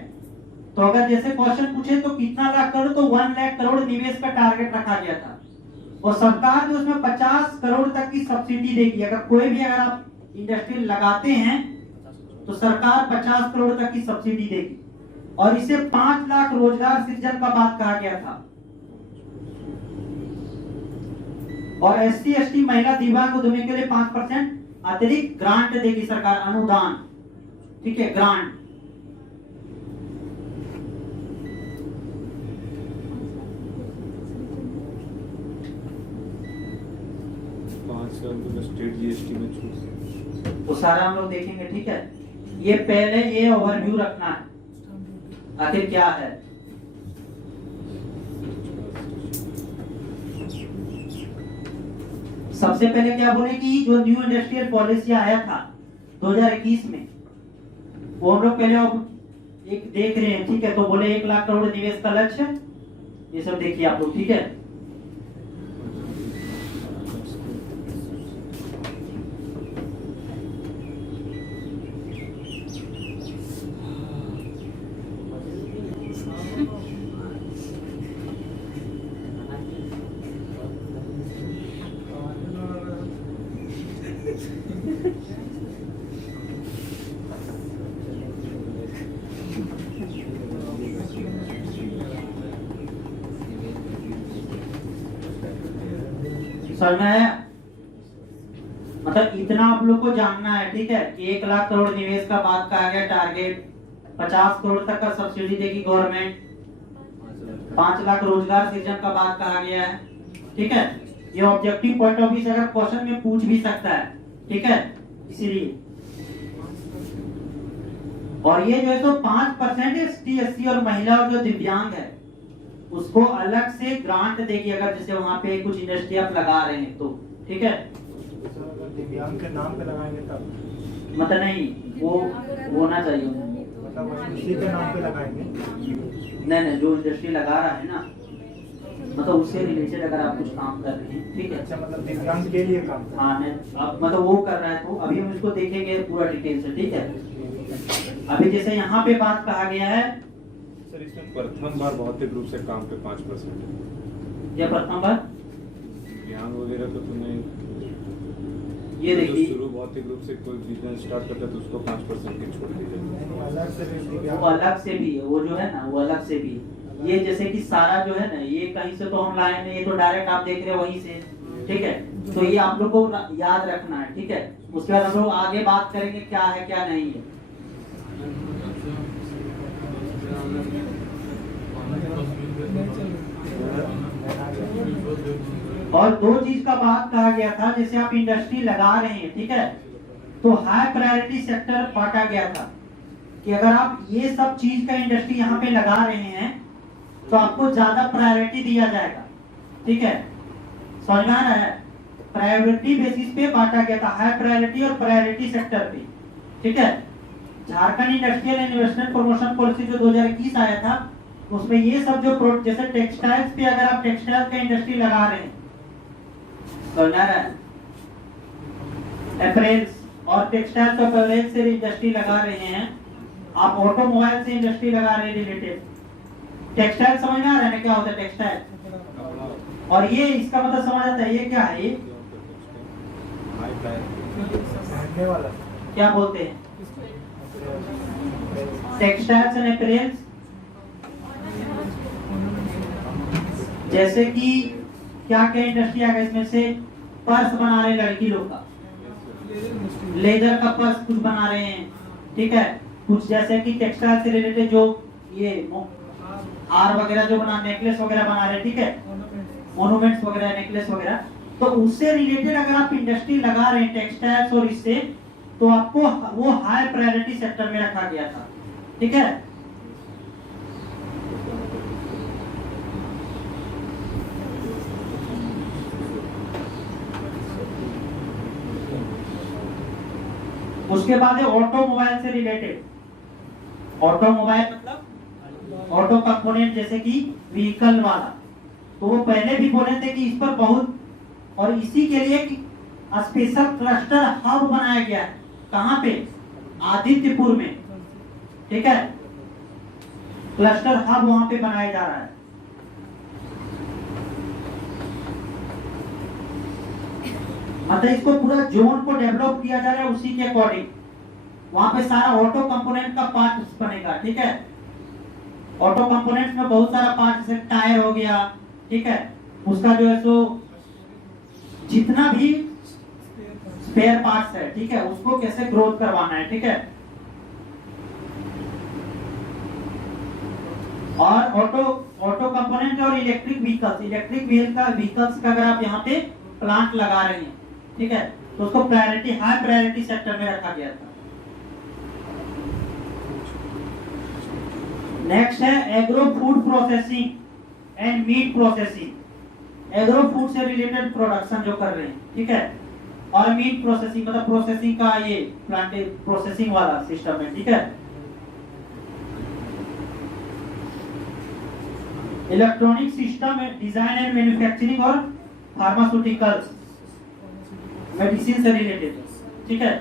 तो अगर जैसे क्वेश्चन पूछे तो कितना लाख करोड़, तो 1 लाख करोड़ निवेश का टारगेट रखा गया था। और सरकार जो उसमें 50 करोड़ तक की सब्सिडी देगी। अगर कोई भी अगर आप इंडस्ट्री लगाते हैं तो सरकार 50 करोड़ तक की सब्सिडी देगी। और इसे 5 लाख रोजगार सृजन का बात कहा गया था। और SC ST महिला दिव्यांग उद्यमी के लिए 5% अतिरिक्त ग्रांट देगी सरकार, अनुदान। ठीक है, ग्रांट। स्टेट GST में छूट, वो सारा हम लोग देखेंगे। ठीक है, ये पहले ये ओवरव्यू रखना है आखिर क्या है। सबसे पहले क्या बोले कि जो न्यू इंडस्ट्रियल पॉलिसी आया था 2021 में, वो हम लोग पहले एक देख रहे हैं। ठीक है, तो बोले 1 लाख करोड़ निवेश का लक्ष्य, ये सब देखिए आप लोग। ठीक है, समझ में आया? मतलब इतना आप लोग को जानना है। ठीक है, कि 1 लाख करोड़ निवेश का बात कहा गया, टारगेट 50 करोड़ तक का सब्सिडी देगी गवर्नमेंट, 5 लाख रोजगार सृजन का बात कहा गया है। ठीक है, ये ऑब्जेक्टिव पॉइंट ऑफ व्यू से अगर क्वेश्चन में पूछ भी सकता है। ठीक है, इसीलिए। और ये जो है तो 5% ST SC और महिला और जो दिव्यांग है उसको अलग से ग्रांट देगी, अगर जैसे वहां पे कुछ इंडस्ट्री आप लगा रहे हैं तो। ठीक है, दिव्यांग के नाम पे लगाएंगे तब, मतलब नहीं, वो होना चाहिए, मतलब उसी के नाम पे लगाएंगे। नहीं, जो इंडस्ट्री लगा रहा है ना, मतलब उससे रिलेटेड अगर आप कुछ काम कर रहे हैं, ठीक है। अच्छा, मतलब दिव्यांग के लिए काम। हाँ नहीं, आप मतलब वो कर रहा है तो अभी हम इसको देखेंगे पूरा डिटेल से, ठीक है। अभी जैसे यहाँ पे बात कहा गया है, सर इसमें प्रथम बार भौतिक रूप से काम पे 5% है। या प्रथम बार ज्ञान वगैरह तो तुम्हें ये देखिए, शुरू भौतिक रूप से कोई बिजनेस स्टार्ट करता है तो उसको 5% की छूट दी जाएगी। अलग से भी वो अलग से भी है, वो जो है ना वो अलग से भी है। ये जैसे कि सारा जो है ना ये कहीं से तो हम लाए नहीं, ये तो डायरेक्ट आप देख रहे हो वहीं से, ठीक है। तो ये आप लोग को याद रखना है, ठीक है। उसके बाद हम लोग आगे बात करेंगे क्या है क्या नहीं है। और दो चीज का बात कहा गया था, जैसे आप इंडस्ट्री लगा रहे हैं, ठीक है, तो हाई प्रायोरिटी सेक्टर बांटा गया था कि अगर आप ये सब चीज का इंडस्ट्री यहाँ पे लगा रहे हैं तो आपको ज्यादा प्रायोरिटी दिया जाएगा, ठीक है। समझ में आ रहा है? प्रायोरिटी बेसिस पे बांटा गया था, हाई प्रायोरिटी और प्रायोरिटी सेक्टर पे, ठीक है। Jharkhand industrial investment promotion policy जो 2021 आया था, उसमें ये सब जो जैसे टेक्सटाइल्स पे अगर आप टेक्सटाइल का इंडस्ट्री लगा रहे हैं, समझ आ रहा है, अपरेल्स और टेक्सटाइल्स और अपरेल से इंडस्ट्री लगा रहे हैं, आप ऑटोमोबाइल से इंडस्ट्री लगा रहे हैं रिलेटेड, टेक्सटाइल समझ में आ रहा है ना क्या होता है टेक्सटाइल। और ये इसका मतलब समझ आता है, ये क्या है, ये पहनने वाला। क्या बोलते हैं, टेक्सटाइल्स एंड अपरेल्स। जैसे कि क्या क्या इंडस्ट्री आ गई इसमें से, पर्स बना रहे लड़की लोग का, लेदर का पर्स कुछ बना रहे हैं, ठीक है। कुछ जैसे कि टेक्सटाइल से रिलेटेड जो ये हार वगैरह जो बना, नेकलेस वगैरह बना रहे हैं, ठीक है, मोनूमेंट्स वगैरह, नेकलेस वगैरह। तो उससे रिलेटेड अगर आप इंडस्ट्री लगा रहे हैं टेक्सटाइल्स और इससे, तो आपको वो हाई प्रायोरिटी सेक्टर में रखा गया था, ठीक है। उसके बाद है ऑटोमोबाइल से रिलेटेड। ऑटोमोबाइल मतलब ऑटो कंपोनेंट, जैसे कि व्हीकल वाला। तो वो पहले भी बोले थे कि इस पर बहुत, और इसी के लिए स्पेशल क्लस्टर हब बनाया गया है। कहाँ पे? आदित्यपुर में, ठीक है। क्लस्टर हब वहां पे बनाया जा रहा है। मतलब इसको पूरा जोन को डेवलप किया जा रहा है, उसी के अकॉर्डिंग वहां पे सारा ऑटो कंपोनेंट का पार्ट बनेगा, ठीक है। ऑटो कंपोनेंट्स में बहुत सारा पार्ट, जैसे टायर हो गया, ठीक है, उसका जो है सो जितना भी स्पेयर पार्ट्स है, ठीक है, उसको कैसे ग्रोथ करवाना है, ठीक है। और ऑटो कंपोनेंट और इलेक्ट्रिक व्हीकल्स का अगर आप यहाँ पे प्लांट लगा रहे हैं, ठीक है, तो उसको प्रायोरिटी, हाई प्रायोरिटी सेक्टर में रखा गया था। नेक्स्ट है agro food processing and meat processing. Agro food से रिलेटेड प्रोडक्शन जो कर रहे हैं, ठीक है, और मीट प्रोसेसिंग मतलब प्रोसेसिंग का ये प्लांट प्रोसेसिंग वाला सिस्टम है, ठीक है। Electronic system design and manufacturing और फार्मास्यूटिकल्स, मेडिसिन से रिलेटेड, ठीक है।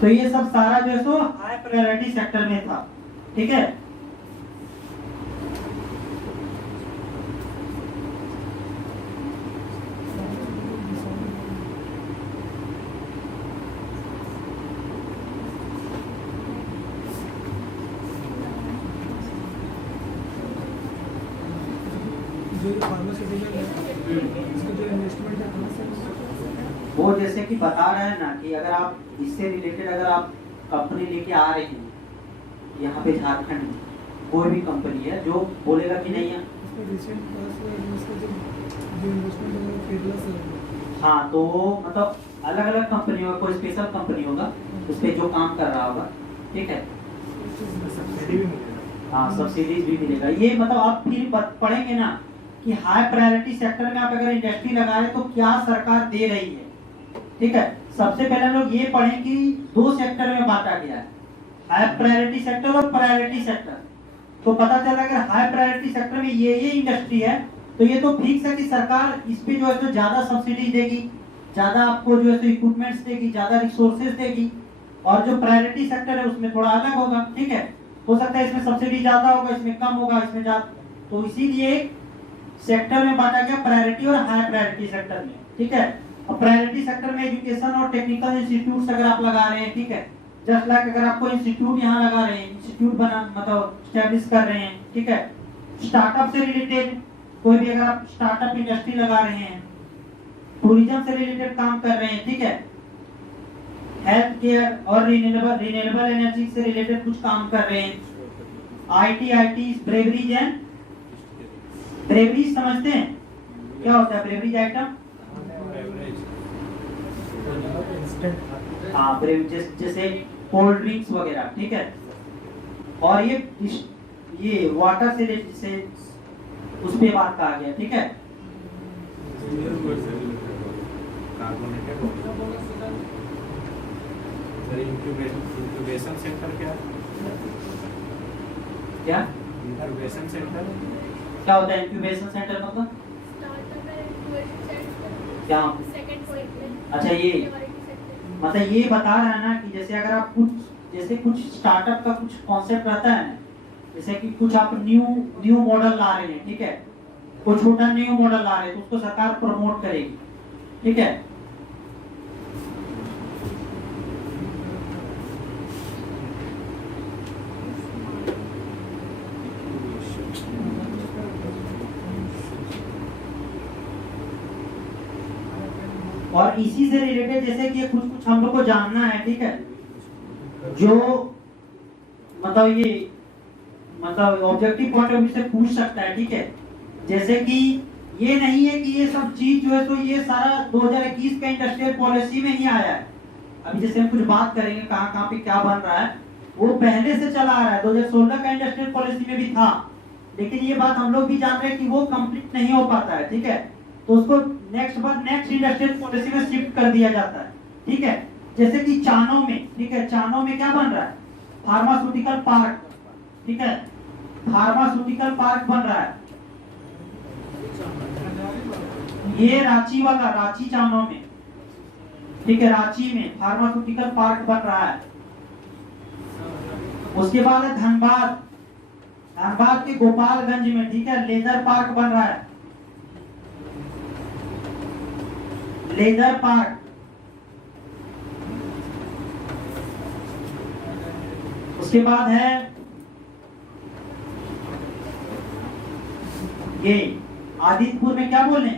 तो ये सब सारा जो है सो हाई प्रायोरिटी सेक्टर में था, ठीक है। जो फार्मास्यूटिकल है, इसका जो इन्वेस्टमेंट है कहाँ से? वो जैसे कि बता रहे हैं ना कि अगर आप इससे रिलेटेड अगर आप कंपनी लेके आ रहे हैं यहाँ पे झारखंड में, कोई भी कंपनी है जो बोलेगा कि नहीं है, इसका रिसेंट पास हुआ है, इसका जो इन्वेस्टमेंट है वो केरला से है। हाँ, तो मतलब अलग अलग कंपनी होगा, कोई स्पेशल कंपनी होगा उस पर जो काम कर रहा होगा, ठीक है। सब्सिडी भी मिलेगा। हाँ, सब्सिडीज भी मिलेगा। ये मतलब आप फिर पढ़ेंगे ना कि हाई प्रायोरिटी सेक्टर में आप अगर इंडस्ट्री लगा रहे हैं तो क्या सरकार दे रही है, ठीक है। सबसे पहले हम लोग ये पढ़ें कि दो सेक्टर में बांटा गया है, हाई प्रायोरिटी सेक्टर और प्रायोरिटी सेक्टर। तो पता चला अगर हाई प्रायोरिटी सेक्टर में ये इंडस्ट्री है तो ये तो फिक्स है कि सरकार इस पे जो है तो ज्यादा सब्सिडी देगी, ज्यादा आपको जो है तो इक्विपमेंट्स देगी, ज्यादा रिसोर्सेज देगी। और जो प्रायोरिटी सेक्टर है उसमें थोड़ा अलग होगा, ठीक है। हो सकता है इसमें सब्सिडी ज्यादा होगा, इसमें कम होगा, इसमें ज्यादा। तो इसीलिए सेक्टर में बांटा गया प्रायोरिटी और हाई प्रायोरिटी सेक्टर में, ठीक है। और प्रायोरिटी सेक्टर में एजुकेशन और टेक्निकल इंस्टीट्यूट अगर आप लगा रहे हैं, ठीक है, जस्ट लाइक अगर आपको इंस्टीट्यूट यहाँ लगा रहे हैं, इंस्टीट्यूट बना मतलब स्टैब्लिश कर रहे हैं, ठीक है। स्टार्टअप से रिलेटेड कोई भी अगर आप स्टार्टअप इंडस्ट्री लगा रहे हैं, टूरिज्म से रिलेटेड काम कर रहे हैं, ठीक है, हेल्थ केयर और रिन्यूएबल एनर्जी से रिलेटेड कुछ काम कर रहे हैं, आई ब्रेवरीज एंड ब्रेवरीज समझते हैं क्या होता है ब्रेवरीज आइटम? हाँ, जैसे कोल्ड ड्रिंक्स वगैरह, ठीक है। और ये वाटर से उस पे बात कहा गया, ठीक है। इंक्यूबेशन सेंटर क्या इंक्यूबेशन सेंटर क्या होता है इंक्यूबेशन सेंटर मतलब? क्या? अच्छा, ये मतलब ये बता रहा है ना कि जैसे अगर आप कुछ स्टार्टअप का कुछ कॉन्सेप्ट रहता है ना, जैसे कि कुछ आप न्यू मॉडल ला रहे हैं, ठीक है, कोई छोटा न्यू मॉडल ला रहे हैं तो उसको सरकार प्रमोट करेगी, ठीक है। और इसी से रिलेटेड जैसे कि कुछ हम लोग को जानना है, ठीक है, जो मतलब ऑब्जेक्टिव पॉइंट ऑफ व्यू से पूछ सकता है, ठीक है। जैसे कि ये नहीं है कि ये सब चीज जो है तो ये सारा 2021 का इंडस्ट्रियल पॉलिसी में ही आया है। अभी जैसे हम कुछ बात करेंगे कहाँ पे क्या बन रहा है, वो पहले से चला आ रहा है, 2016 का इंडस्ट्रियल पॉलिसी में भी था, लेकिन ये बात हम लोग भी जान रहे हैं कि वो कंप्लीट नहीं हो पाता है, ठीक है। तो उसको नेक्स्ट इंडस्ट्रियल पॉलिसी में शिफ्ट कर दिया जाता है, ठीक है। जैसे कि चानो में, ठीक है, चानो में क्या बन रहा है? फार्मास्यूटिकल पार्क, ठीक है, फार्मास्यूटिकल पार्क बन रहा है। ये रांची वाला, रांची चानो में, ठीक है, रांची में फार्मास्यूटिकल पार्क बन रहा है। उसके बाद है धनबाद के गोपालगंज में, ठीक है, लेदर पार्क बन रहा है, लेदर पार्क। उसके बाद है ये आदितपुर में, क्या बोले,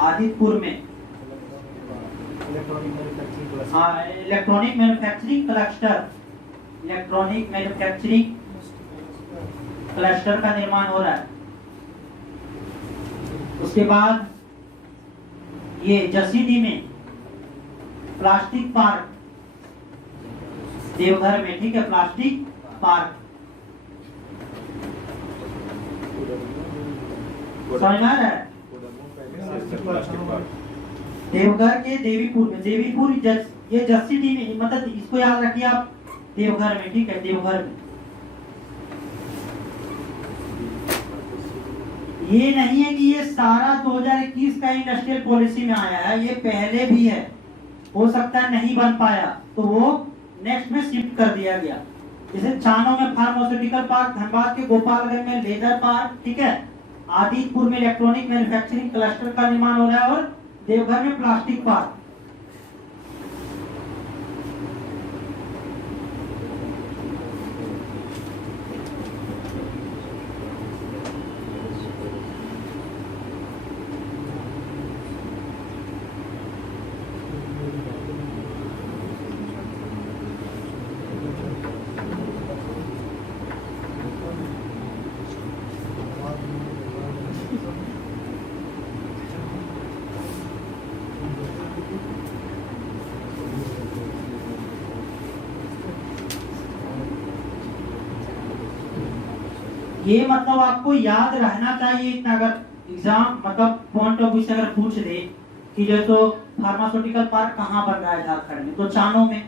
आदितपुर में हाँ इलेक्ट्रॉनिक मैन्युफैक्चरिंग क्लस्टर का निर्माण हो रहा है। उसके बाद ये जसीडीह में प्लास्टिक पार्क, देवघर में, ठीक है, प्लास्टिक पार्क। समझ में आ रहा है? देवघर के देवीपुर ये जसीडीह में, मतलब इसको याद रखिए आप, देवघर में, ठीक है, देवघर में। ये नहीं है कि ये सारा 2021 का इंडस्ट्रियल पॉलिसी में आया है, ये पहले भी है, हो सकता है नहीं बन पाया तो वो नेक्स्ट में शिफ्ट कर दिया गया। जैसे चानो में फार्मास्यूटिकल पार्क, धनबाद के गोपालगंज में लेदर पार्क, ठीक है, आदितपुर में इलेक्ट्रॉनिक मैन्युफैक्चरिंग क्लस्टर का निर्माण हो रहा है, और देवघर में प्लास्टिक पार्क। ये मतलब आपको याद रहना चाहिए इतना, अगर एग्जाम मतलब पॉइंट ऑफ व्यू से अगर पूछ दे कि जो तो फार्मास्यूटिकल पार्क कहाँ बन रहा है झारखंड में, तो चानो में,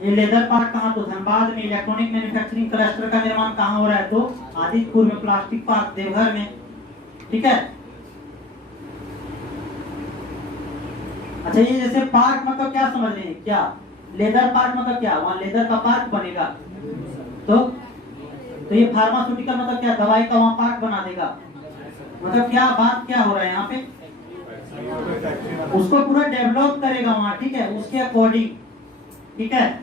ये लेदर पार्क कहाँ, तो धनबाद में। इलेक्ट्रॉनिक मैन्युफैक्चरिंग क्लस्टर का निर्माण कहाँ हो रहा है, तो आदितपुर में। प्लास्टिक पार्क देवघर में, ठीक है। अच्छा, ये जैसे पार्क मतलब क्या समझ रहे हैं, क्या लेदर पार्क मतलब क्या, वहाँ लेदर का पार्क बनेगा। तो ये फार्मास्यूटिकल मतलब क्या, दवाई का वहाँ पार्क बना देगा, मतलब क्या बात क्या हो रहा है यहाँ पे, उसको पूरा डेवलप करेगा वहाँ, ठीक है, उसके अकॉर्डिंग, ठीक है।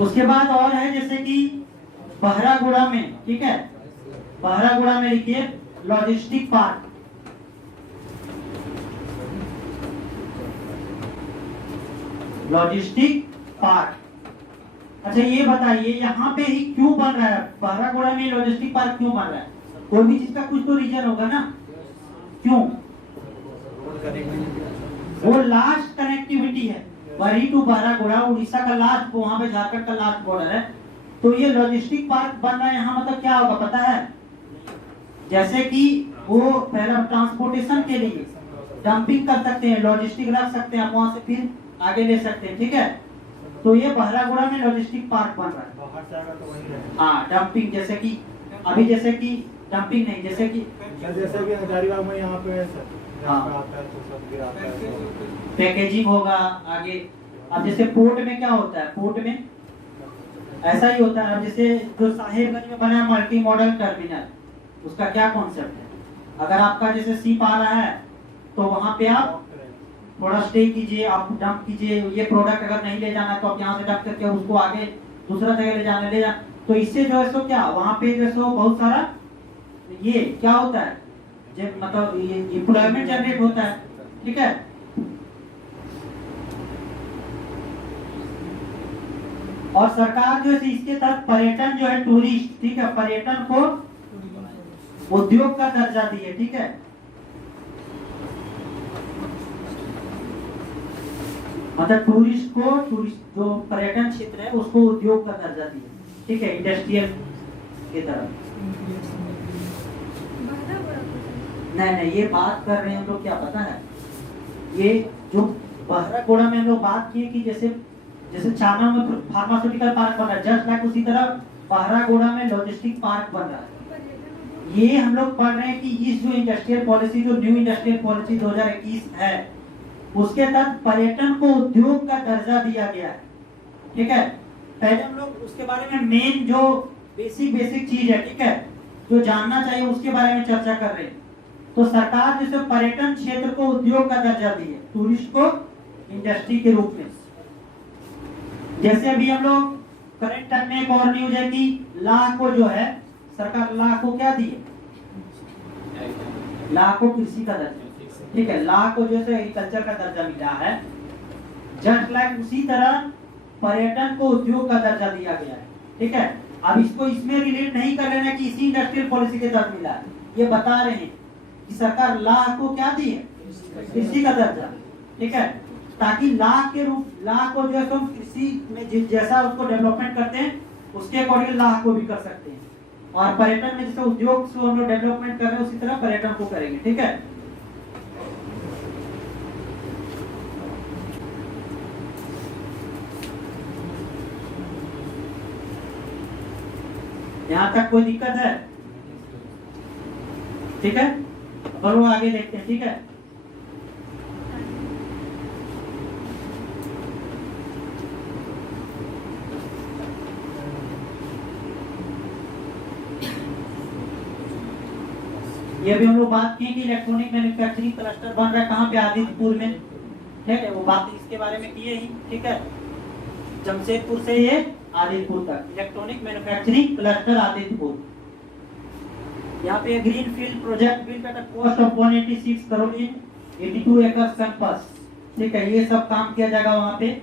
उसके बाद और है जैसे कि बहरागुड़ा में, ठीक है, बहरागुड़ा में लिखिए लॉजिस्टिक पार्क। Logistic park. अच्छा ये बताइए यहाँ पे ही क्यों बन रहा है, बहरागुड़ा में लॉजिस्टिक पार्क क्यों बन रहा है, कोई भी चीज का कुछ तो रीजन होगा ना, क्यों। वो लास्ट कनेक्टिविटी है, बरी टू बहरागुड़ा, उड़ीसा का लास्ट, वहां पे झारखंड का लास्ट बॉर्डर है। तो ये लॉजिस्टिक पार्क बन रहा है यहाँ, मतलब क्या होगा पता है, जैसे कि वो पहला ट्रांसपोर्टेशन के लिए डंपिंग कर सकते हैं, लॉजिस्टिक रख सकते हैं, आप वहां से फिर आगे ले सकते हैं, ठीक है। तो ये बहरागुड़ा में लॉजिस्टिक पार्क बन रहा है। बाहर से आएगा तो वही है। हाँ, डंपिंग, जैसे कि अभी जैसे कि डंपिंग नहीं, जैसे कि जैसे कि हजारीबाग में यहाँ पे है सर, हाँ। यहाँ पे आता है तो सब फिर आता है तो पैकेजिंग होगा आगे। अब जैसे पोर्ट में क्या होता है, पोर्ट में ऐसा ही होता है। अब जैसे जो साहिबगंज में बना मल्टी मॉडल टर्मिनल, उसका क्या कॉन्सेप्ट है, अगर आपका जैसे शिप आ रहा है तो वहां पे आप थोड़ा स्टे कीजिए, आप डंप कीजिए, ये प्रोडक्ट अगर नहीं ले जाना है तो आप यहाँ से डंप करके उसको आगे दूसरा जगह ले जाना। तो इससे जो है सो क्या वहां पे जो है सो बहुत सारा ये क्या होता है, मतलब ये एम्प्लॉयमेंट जनरेट होता है, ठीक है। और सरकार जो है इसके तहत पर्यटन जो है टूरिस्ट, ठीक है, पर्यटन को उद्योग का दर्जा दी है, ठीक है। मतलब टूरिस्ट जो पर्यटन क्षेत्र है उसको उद्योग का दर्जा दिया, ठीक है, इंडस्ट्रियल की तरफ। नहीं, ये बात कर रहे हैं हम लोग, क्या पता है, ये जो बहरागुड़ा में हम लोग बात किए कि जैसे चाना में फार्मास्यूटिकल पार्क बन रहा है, जस्ट लाइक उसी तरह बहरागुड़ा में लॉजिस्टिक पार्क बन रहा है। ये हम लोग पढ़ रहे हैं कि इस जो इंडस्ट्रियल पॉलिसी, जो न्यू इंडस्ट्रियल पॉलिसी 2021 है, उसके तहत पर्यटन को उद्योग का दर्जा दिया गया है, ठीक है। पहले हम लोग उसके बारे में मेन जो बेसिक चीज है, ठीक है, जो जानना चाहिए उसके बारे में चर्चा कर रहे हैं। तो सरकार जैसे पर्यटन क्षेत्र को उद्योग का दर्जा दी है, टूरिस्ट को इंडस्ट्री के रूप में। जैसे अभी हम लोग करंट टाइम में एक और न्यूज है कि ला को जो है सरकार ला को क्या दी है, ला को कृषि का दर्जा, ठीक है, ला को जो है एग्रीकल्चर का दर्जा मिला है। जस्ट लाइक उसी तरह पर्यटन को उद्योग का दर्जा दिया गया है, ठीक है। अब इसको इसमें रिलेट नहीं कर लेना कि इसी इंडस्ट्रियल पॉलिसी के तहत मिला है, ये बता रहे हैं कि सरकार ला को क्या दी है, कृषि का दर्जा, ठीक है, ताकि ला को जो है हम कृषि में जैसा उसको डेवलपमेंट करते हैं उसके अकॉर्डिंग ला को भी कर सकते हैं। और पर्यटन में जैसे उद्योग को हम लोग डेवलपमेंट कर रहे हैं उसी तरह पर्यटन को करेंगे, ठीक है। यहाँ तक कोई दिक्कत है, ठीक है, और वो आगे देखते हैं, ठीक है। ये भी हम लोग बात की कि इलेक्ट्रॉनिक मैन्युफैक्चरिंग क्लस्टर बन रहा है कहाँ पे, आदितपुर में, ठीक है, वो बात इसके बारे में किए ही, ठीक है। जमशेदपुर से ये आदितपुर तक इलेक्ट्रॉनिक मैन्युफैक्चरिंग क्लस्टर आदितपुर। यहाँ पे green field project build at a cost of 186 crore in 82 एकड़ कैंपस, ठीक है, ये सब काम किया जाएगा वहाँ पे।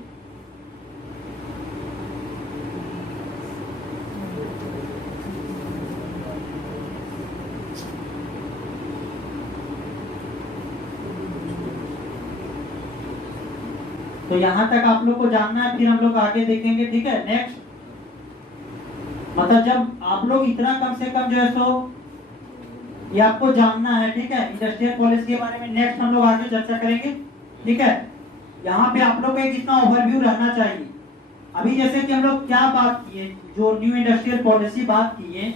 तो यहाँ तक आप लोग को जानना है, फिर हम लोग आगे देखेंगे। ठीक है, नेक्स्ट मतलब जब आप लोग इतना कम से कम जो है सो ये आपको जानना है। ठीक है, इंडस्ट्रियल पॉलिसी के बारे में नेक्स्ट हम लोग आगे चर्चा करेंगे। ठीक है, यहाँ पे आप लोग को एक इतना ओवरव्यू रहना चाहिए। अभी जैसे कि हम लोग क्या बात किए, जो न्यू इंडस्ट्रियल पॉलिसी बात की है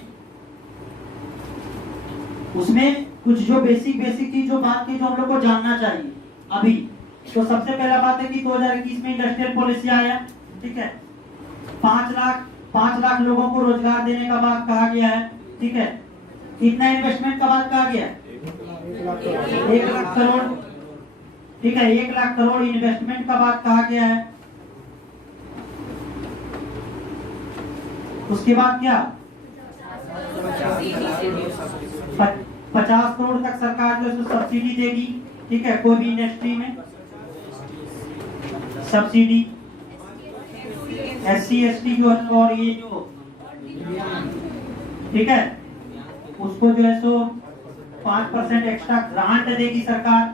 उसमें कुछ जो बेसिक चीज जो बात की जो हम लोग को जानना चाहिए अभी। तो सबसे पहला बात है कि 2021 में इंडस्ट्रियल पॉलिसी आया। ठीक है, 5 लाख लोगों को रोजगार देने का बात कहा गया है। ठीक है, कितना इन्वेस्टमेंट का बात कहा गया है? 1 लाख करोड़। ठीक है, 1 लाख करोड़ इन्वेस्टमेंट का बात कहा गया है। उसके बाद क्या 50 करोड़ तक सरकार जो है सब्सिडी देगी। ठीक है, कोई भी इंडस्ट्री में सब्सिडी। SC ST जो है और ये जो ठीक है उसको जो है सो 5% एक्स्ट्रा ग्रांट देगी सरकार।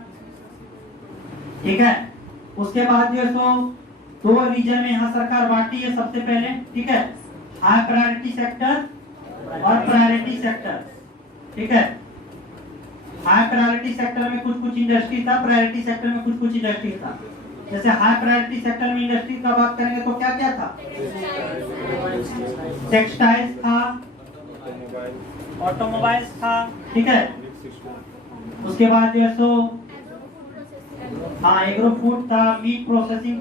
ठीक है, उसके बाद जो है सो 2 रीजन में यहाँ सरकार बांटी है। सबसे पहले ठीक है हाई प्रायोरिटी सेक्टर और प्रायोरिटी सेक्टर। ठीक है, हाई प्रायोरिटी सेक्टर में कुछ इंडस्ट्री था, प्रायोरिटी सेक्टर में कुछ इंडस्ट्री था। जैसे हाई प्रायोरिटी सेक्टर में इंडस्ट्री का बात करेंगे तो क्या क्या था? टेक्सटाइल्स था, ऑटोमोबाइल्स था। ठीक है, उसके बाद जो है सो हाँ एग्रो फूड था, मीट प्रोसेसिंग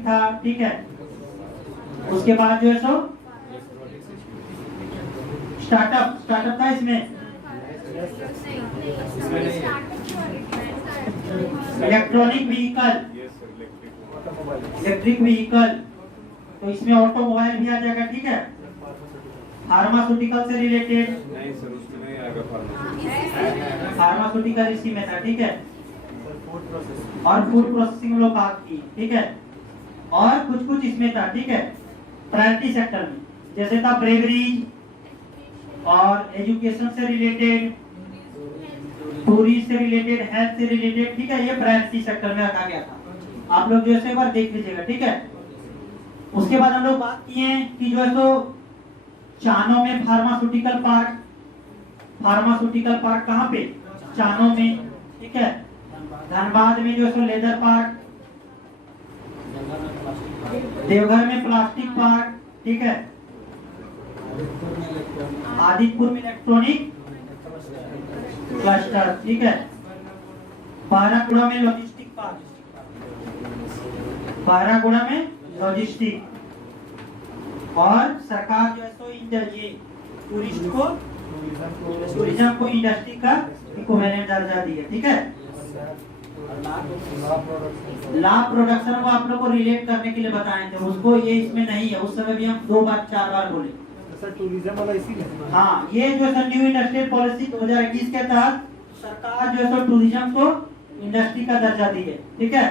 था। ठीक है, उसके बाद जो है सो स्टार्टअप था इसमें। इलेक्ट्रिक व्हीकल, तो इसमें ऑटोमोबाइल भी आ जाएगा। ठीक है, फार्मास्यूटिकल से रिलेटेड नहीं सर, उसमें नहीं आएगा फार्मास्यूटिकल इसी में था। ठीक है, और फूड प्रोसेसिंग लोग बात की। ठीक है, और कुछ इसमें था। ठीक है, प्रायोरिटी सेक्टर में जैसे था ब्रेवरीज और एजुकेशन से रिलेटेड, टूरिज्म से रिलेटेड, हेल्थ से रिलेटेड। ठीक है, ये प्रायोरिटी सेक्टर में रखा गया था। आप लोग जो है एक बार देख लीजिएगा। ठीक है, उसके बाद हम लोग बात किए कि जो है तो चानो में फार्मास्यूटिकल पार्क कहाँ पे? चानो में। ठीक है, धनबाद में जो है लेदर पार्क, देवघर में प्लास्टिक पार्क। ठीक है, आदितपुर में इलेक्ट्रॉनिक क्लस्टर। ठीक है, पारागुड़ा में लॉजिस्टिक पार्क, पारागुड़ा में लॉजिस्टिक। और सरकार जो है सो ये टूरिज्म को इंडस्ट्री का इक्विवेलेंट दर्जा दी है। ठीक है, ला प्रोडक्शन को आप लोग को रिलेट करने के लिए बताए थे, उसको ये इसमें नहीं है। उस समय भी हम 4 बार बोले सर टूरिज्म वाला इसीलिए। हाँ, ये जो है न्यू इंडस्ट्रियल पॉलिसी 2021 के तहत सरकार जो है टूरिज्म को इंडस्ट्री का दर्जा दी है। ठीक है,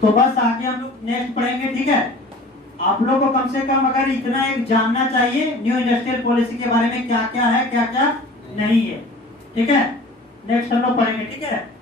तो बस आगे हम लोग नेक्स्ट पढ़ेंगे। ठीक है, आप लोग को कम से कम अगर इतना एक जानना चाहिए न्यू इंडस्ट्रियल पॉलिसी के बारे में, क्या क्या है क्या क्या नहीं है। ठीक है, नेक्स्ट हम लोग पढ़ेंगे। ठीक है।